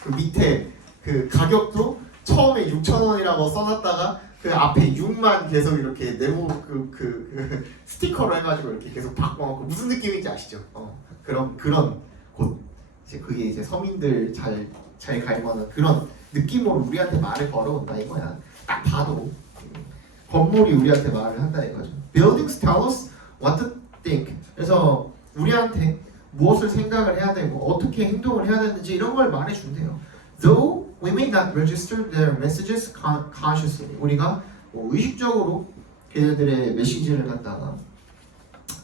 그 밑에 그 가격도 처음에 6,000원이라고 써놨다가 그 앞에 6만 계속 이렇게 네모 그 스티커로 해가지고 이렇게 계속 바꿔놓고 무슨 느낌인지 아시죠? 그런 곳 이제 그게 이제 서민들 잘 갈만한 그런 느낌으로 우리한테 말을 걸어온다 이거야. 딱 봐도 건물이 우리한테 말을 한다 이거죠. Buildings tell us what to think. 그래서 우리한테 무엇을 생각을 해야 되고 어떻게 행동을 해야 되는지 이런 걸 말해준대요. Though we may not register their messages consciously. 우리가 뭐 의식적으로 걔네들의 메시지를 갖다가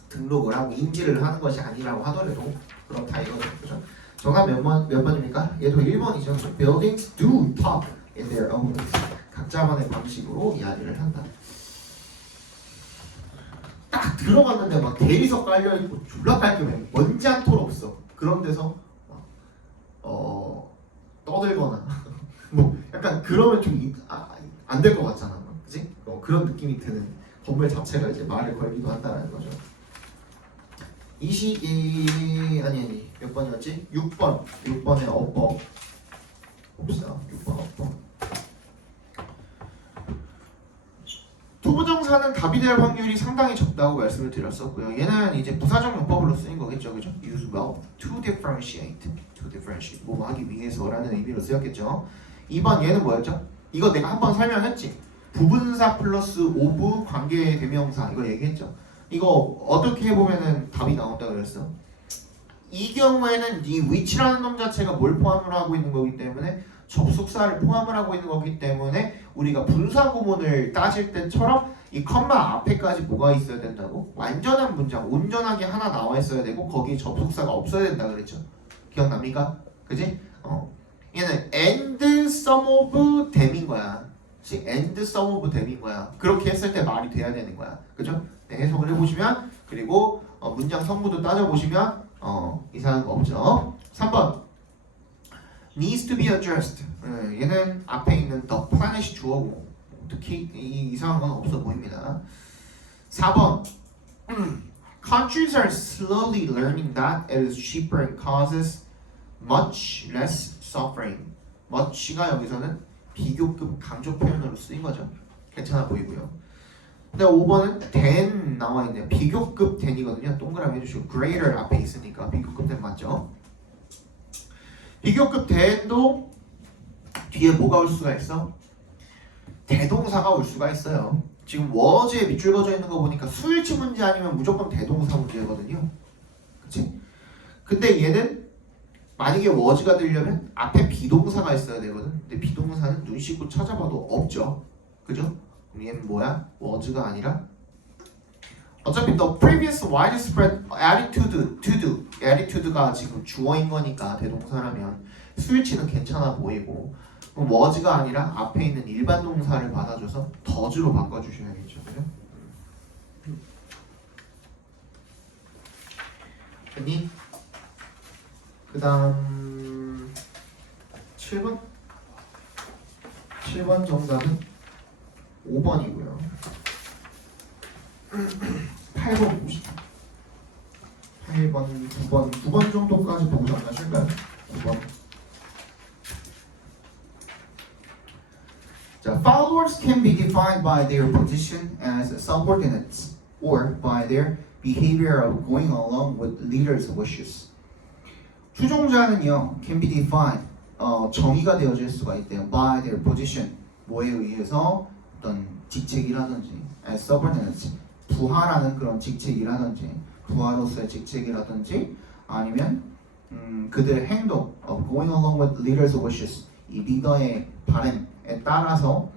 등록을 하고 인지를 하는 것이 아니라고 하더라도 그렇다 이거죠. 그죠? 정답 몇 번입니까? 얘도 1번이죠. Buildings do talk in their own ways. 각자만의 방식으로 이야기를 한다. 딱 들어갔는데 막 대리석 깔려있고 졸라 깔끔해. 먼지 한 톨 없어. 그런 데서 떠들거나 뭐 약간 그러면 좀 안 될 것 같잖아. 그치? 그런 느낌이 드는 건물 자체가 이제 말을 걸기도 한다는 거죠. 아니 몇 번이었지? 6번의 어법 봅시다. 6번 어법. 투부정사는 답이 될 확률이 상당히 적다고 말씀을 드렸었고요. 얘는 이제 부사적 용법으로 쓰인 거겠죠, 그죠? Use well to differentiate, 뭐 하기 위해서라는 의미로 쓰였겠죠. 2번 얘는 뭐였죠? 이거 내가 한번 설명했지. 부분사 플러스 of 관계 대명사 이거 얘기했죠. 이거 어떻게 해보면은 답이 나온다 그랬어. 이 경우에는 이 which라는 놈 자체가 뭘 포함을 하고 있는 거기 때문에 접속사를 포함을 하고 있는 거기 때문에 우리가 분사 구문을 따질 때처럼 이 컴마 앞에까지 뭐가 있어야 된다고? 완전한 문장, 온전하게 하나 나와 있어야 되고 거기에 접속사가 없어야 된다 그랬죠. 기억납니까? 그지? 얘는 and some of them인 거야. 그치? and some of them인 거야. 그렇게 했을 때 말이 돼야 되는 거야. 그죠? 네, 해석을 해보시면 그리고 문장 성분도 따져보시면 이상한 거 없죠. 3번 needs to be addressed. 얘는 앞에 있는 the planet이 주어고 특히 이상한 건 없어 보입니다. 4번 countries are slowly learning that it is cheaper and causes much less suffering. much가 여기서는 비교급 강조 표현으로 쓰인 거죠. 괜찮아 보이고요. 근데 5번은 than 나와 있네요. 비교급 than이거든요. 동그라미 해주시고 greater 앞에 있으니까 비교급 than 맞죠? 비교급 than도 뒤에 뭐가 올 수가 있어? 대동사가 올 수가 있어요. 지금 was에 밑줄 그어져 있는 거 보니까 수일치 문제 아니면 무조건 대동사 문제거든요. 그치? 근데 얘는 만약에 was가 되려면 앞에 비동사가 있어야 되거든. 근데 비동사는 눈 씻고 찾아봐도 없죠. 그죠? 그럼 얘는 뭐야? was가 아니라 어차피 the previous widespread attitude to do attitude가 지금 주어인 거니까 대동사라면 수일치는 괜찮아 보이고 그럼 was가 아니라 앞에 있는 일반 동사를 받아줘서 does로 바꿔주셔야겠죠. 그죠? 됐니? 그 다음 7번? 7번 정답은 5번이고요. 8번 봅시다. 8번, 9번 정도까지 보고 정리하실까요? 9번. 자, followers can be defined by their position as subordinates or by their behavior of going along with leaders' wishes. 추종자는요, can be defined, 정의가 되어질 수가 있대요. by their position, 뭐에 의해서 어떤 직책이라든지 as subordinates, 부하라는 그런 직책이라든지 부하로서의 직책이라든지 아니면 그들의 행동 going along with leaders' wishes 이 리더의 바램에 따라서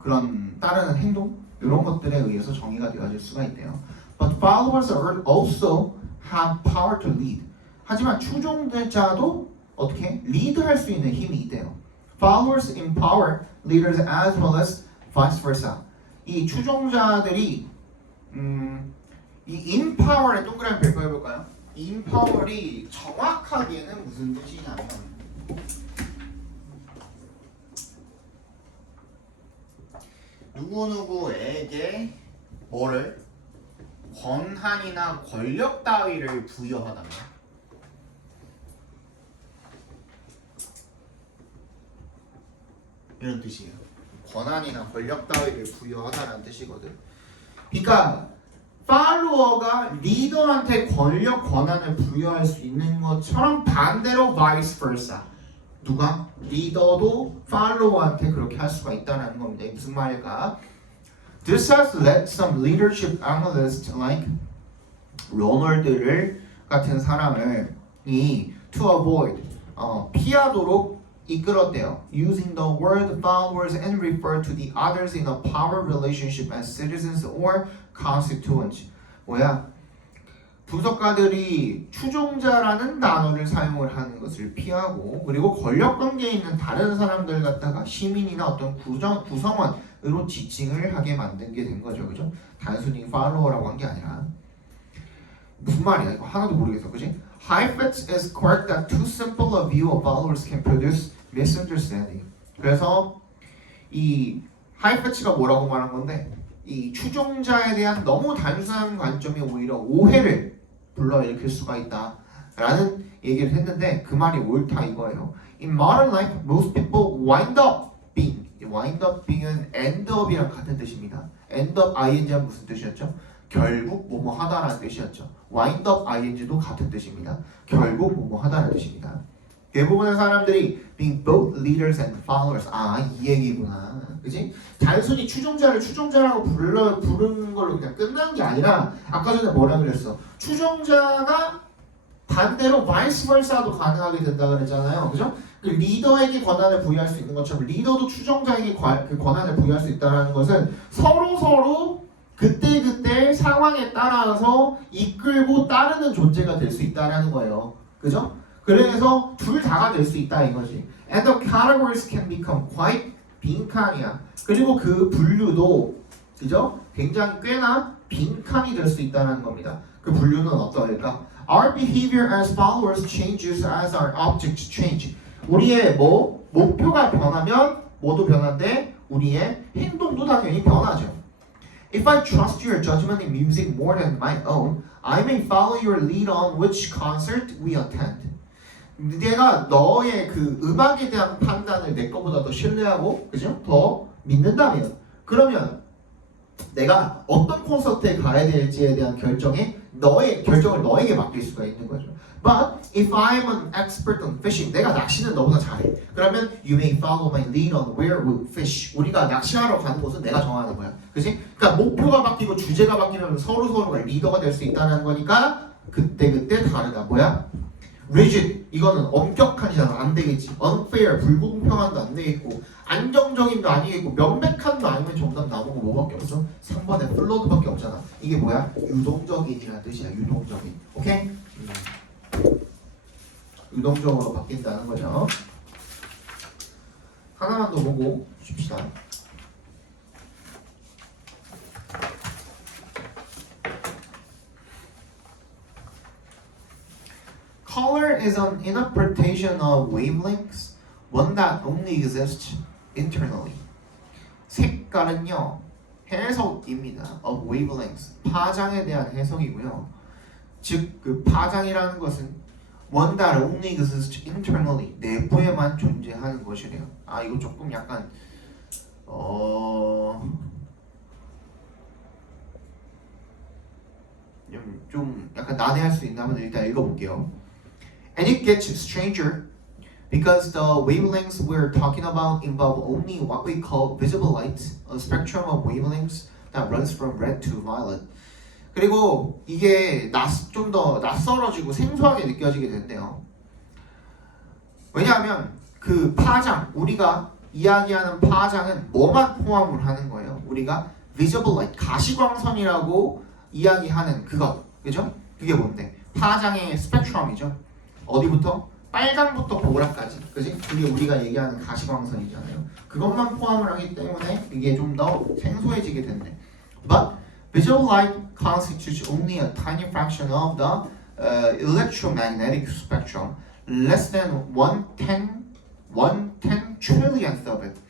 그런 따르는 행동 이런 것들에 의해서 정의가 되어질 수가 있대요. But followers also have power to lead. 하지만 추종자도 어떻게 리드할 수 있는 힘이 있대요. Followers empower leaders as well as vice versa. 이 추종자들이 이 empower에 동그라미 별거 해볼까요? 이 empower이 정확하게는 무슨 뜻이냐면 누구누구에게 뭐를 권한이나 권력 따위를 부여하다가 이런 뜻이에요. 권한이나 권력 따위를 부여하다라는 뜻이거든. 그러니까 팔로워가 리더한테 권력 권한을 부여할 수 있는 것처럼 반대로 vice versa. 누가? 리더도 팔로워한테 그렇게 할 수가 있다는 겁니다. 이게 무슨 말일까? This has led some leadership analysts like 로널드를 같은 사람을 to avoid 피하도록 이끌었대요. Using the word followers and refer to the others in a power relationship as citizens or constituents. 뭐야? 분석가들이 추종자라는 단어를 사용을 하는 것을 피하고 그리고 권력 관계에 있는 다른 사람들 갖다가 시민이나 어떤 구성원으로 지칭을 하게 만든 게 된 거죠. 그죠? 단순히 팔로워라고 한 게 아니라 무슨 말이야? 이거 하나도 모르겠어. 그지? Heifetz is correct that too simple a view of followers can produce misunderstanding. 그래서 이 하이페츠가 뭐라고 말한 건데 이 추종자에 대한 너무 단순한 관점이 오히려 오해를 불러일으킬 수가 있다라는 얘기를 했는데 그 말이 옳다 이거예요. In modern life, most people wind up being은 end up이랑 같은 뜻입니다. end up ing은 무슨 뜻이었죠? 결국 뭐뭐 하다라는 뜻이었죠. wind up ing도 같은 뜻입니다. 결국 뭐뭐 하다라는 뜻입니다. 대부분의 사람들이 being both leaders and followers 이 얘기구나. 그지? 단순히 추종자를 추종자라고 부르는 걸로 그냥 끝난 게 아니라 아까 전에 뭐라 그랬어? 추종자가 반대로 vice versa도 가능하게 된다 그랬잖아요. 그죠? 그 리더에게 권한을 부여할 수 있는 것처럼 리더도 추종자에게 그 권한을 부여할 수 있다는 것은 서로 그때 상황에 따라서 이끌고 따르는 존재가 될 수 있다는 거예요. 그죠? 그래서 둘 다가 될 수 있다 이거지. And the categories can become quite 빈칸이야. 그리고 그 분류도 그죠? 굉장히 꽤나 빈칸이 될 수 있다는 겁니다. 그 분류는 어떨까? Our behavior as followers changes as our objects change. 우리의 목표가 변하면 뭐도 변한데 우리의 행동도 당연히 변하죠. If I trust your judgment in music more than my own, I may follow your lead on which concert we attend. 내가 너의 그 음악에 대한 판단을 내 거보다 더 신뢰하고, 그죠? 더 믿는다면, 그러면 내가 어떤 콘서트에 가야 될지에 대한 결정을 너에게 맡길 수가 있는 거죠. But if I'm an expert on fishing, 내가 낚시는 너보다 잘해. 그러면 you may follow my lead on where we'll fish. 우리가 낚시하러 가는 곳은 내가 정하는 거야. 그렇지? 그러니까 목표가 바뀌고 주제가 바뀌면 서로가 리더가 될 수 있다는 거니까 그때 다르다. 뭐야? rigid 이거는 엄격한이잖아. 안 되겠지. unfair 불공평한도 안 되겠고 안정적인도 아니겠고 명백한도 아니면 정답 나오는 거 뭐밖에 없어? 3번에 플로드밖에 없잖아. 이게 뭐야? 유동적인이라는 뜻이야. 유동적인. 오케이? 유동적으로 바뀐다는 거죠. 하나만 더 보고 쉽시다. Color is an interpretation of wavelengths, one that only exists internally. 색깔은요, 해석입니다. of wavelengths, 파장에 대한 해석이고요. 즉, 그 파장이라는 것은 one that only exists internally, 내부에만 존재하는 것이래요. 이거 조금 약간 좀 약간 난해할 수 있나 한번 일단 읽어볼게요. And it gets stranger because the wavelengths we're talking about involve only what we call visible light, a spectrum of wavelengths that runs from red to violet. 그리고 이게 좀 더 낯설어지고 생소하게 느껴지게 된대요. 왜냐하면 그 파장, 우리가 이야기하는 파장은 뭐만 포함을 하는 거예요? 우리가 visible light, 가시광선이라고 이야기하는 그것, 그죠? 그게 뭔데? 파장의 스펙트럼이죠. 어디부터? 빨강부터 보라까지, 그지? 그게 우리가 얘기하는 가시광선이잖아요. 그것만 포함을 하기 때문에 이게 좀 더 생소해지게 된대. But visual light constitutes only a tiny fraction of the electromagnetic spectrum, less than 1/10 trillionth of it.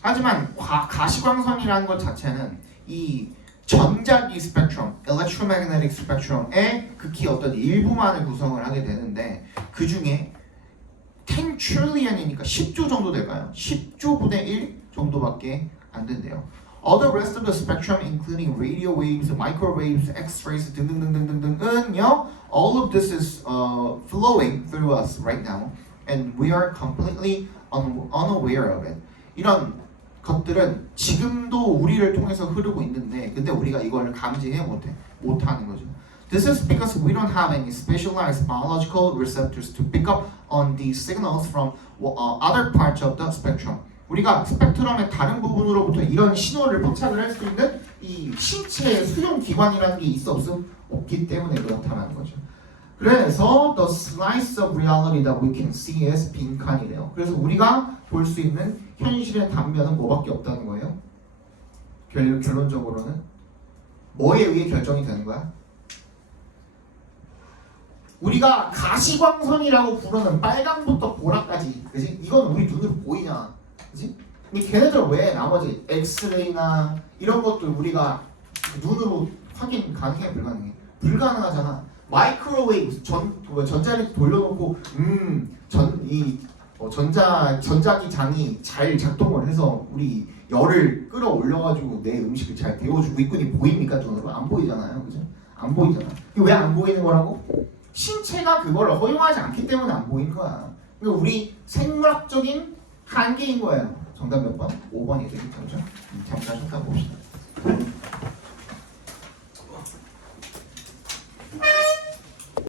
하지만 가시광선이라는 것 자체는 이 전자기 스펙트럼, electromagnetic spectrum의 극히 어떤 일부만을 구성을 하게 되는데 그 중에 10 trillion이니까 10조 정도 될까요? 10조분의 1 정도밖에 안 된대요. All the rest of the spectrum, including radio waves, microwaves, X-rays 등등등등등은요, all of this is flowing through us right now, and we are completely unaware of it. 이런 것들은 지금도 우리를 통해서 흐르고 있는데, 근데 우리가 이걸 감지해 못하는 거죠. This is because we don't have any specialized biological receptors to pick up on these signals from other parts of the spectrum. 우리가 스펙트럼의 다른 부분으로부터 이런 신호를 포착을 할 수 있는 이 신체의 수용 기관이라는 게 있어 없기 때문에 그렇다는 거죠. 그래서 the slice of reality that we can see is 빈칸이래요. 그래서 우리가 볼 수 있는 현실의 단면은 뭐밖에 없다는 거예요. 결론적으로는 뭐에 의해 결정이 되는 거야? 우리가 가시광선이라고 부르는 빨강부터 보라까지, 그지? 이건 우리 눈으로 보이잖아, 그지? 근데 걔네들 왜 나머지 엑스레이나 이런 것들 우리가 눈으로 확인 가능해, 불가능해? 불가능하잖아. 마이크로웨이브 전자를 돌려놓고 전자기 장이 잘 작동을 해서 우리 열을 끌어올려가지고 내 음식을 잘 데워주고 있군이 보입니까? 눈으로 안 보이잖아요, 그죠? 안 보이잖아. 왜 안 보이는 거라고? 신체가 그걸 허용하지 않기 때문에 안 보이는 거야. 그러니까 우리 생물학적인 한계인 거예요. 정답 몇 번? 5번이 되겠죠, 그죠? 잠깐 봅시다.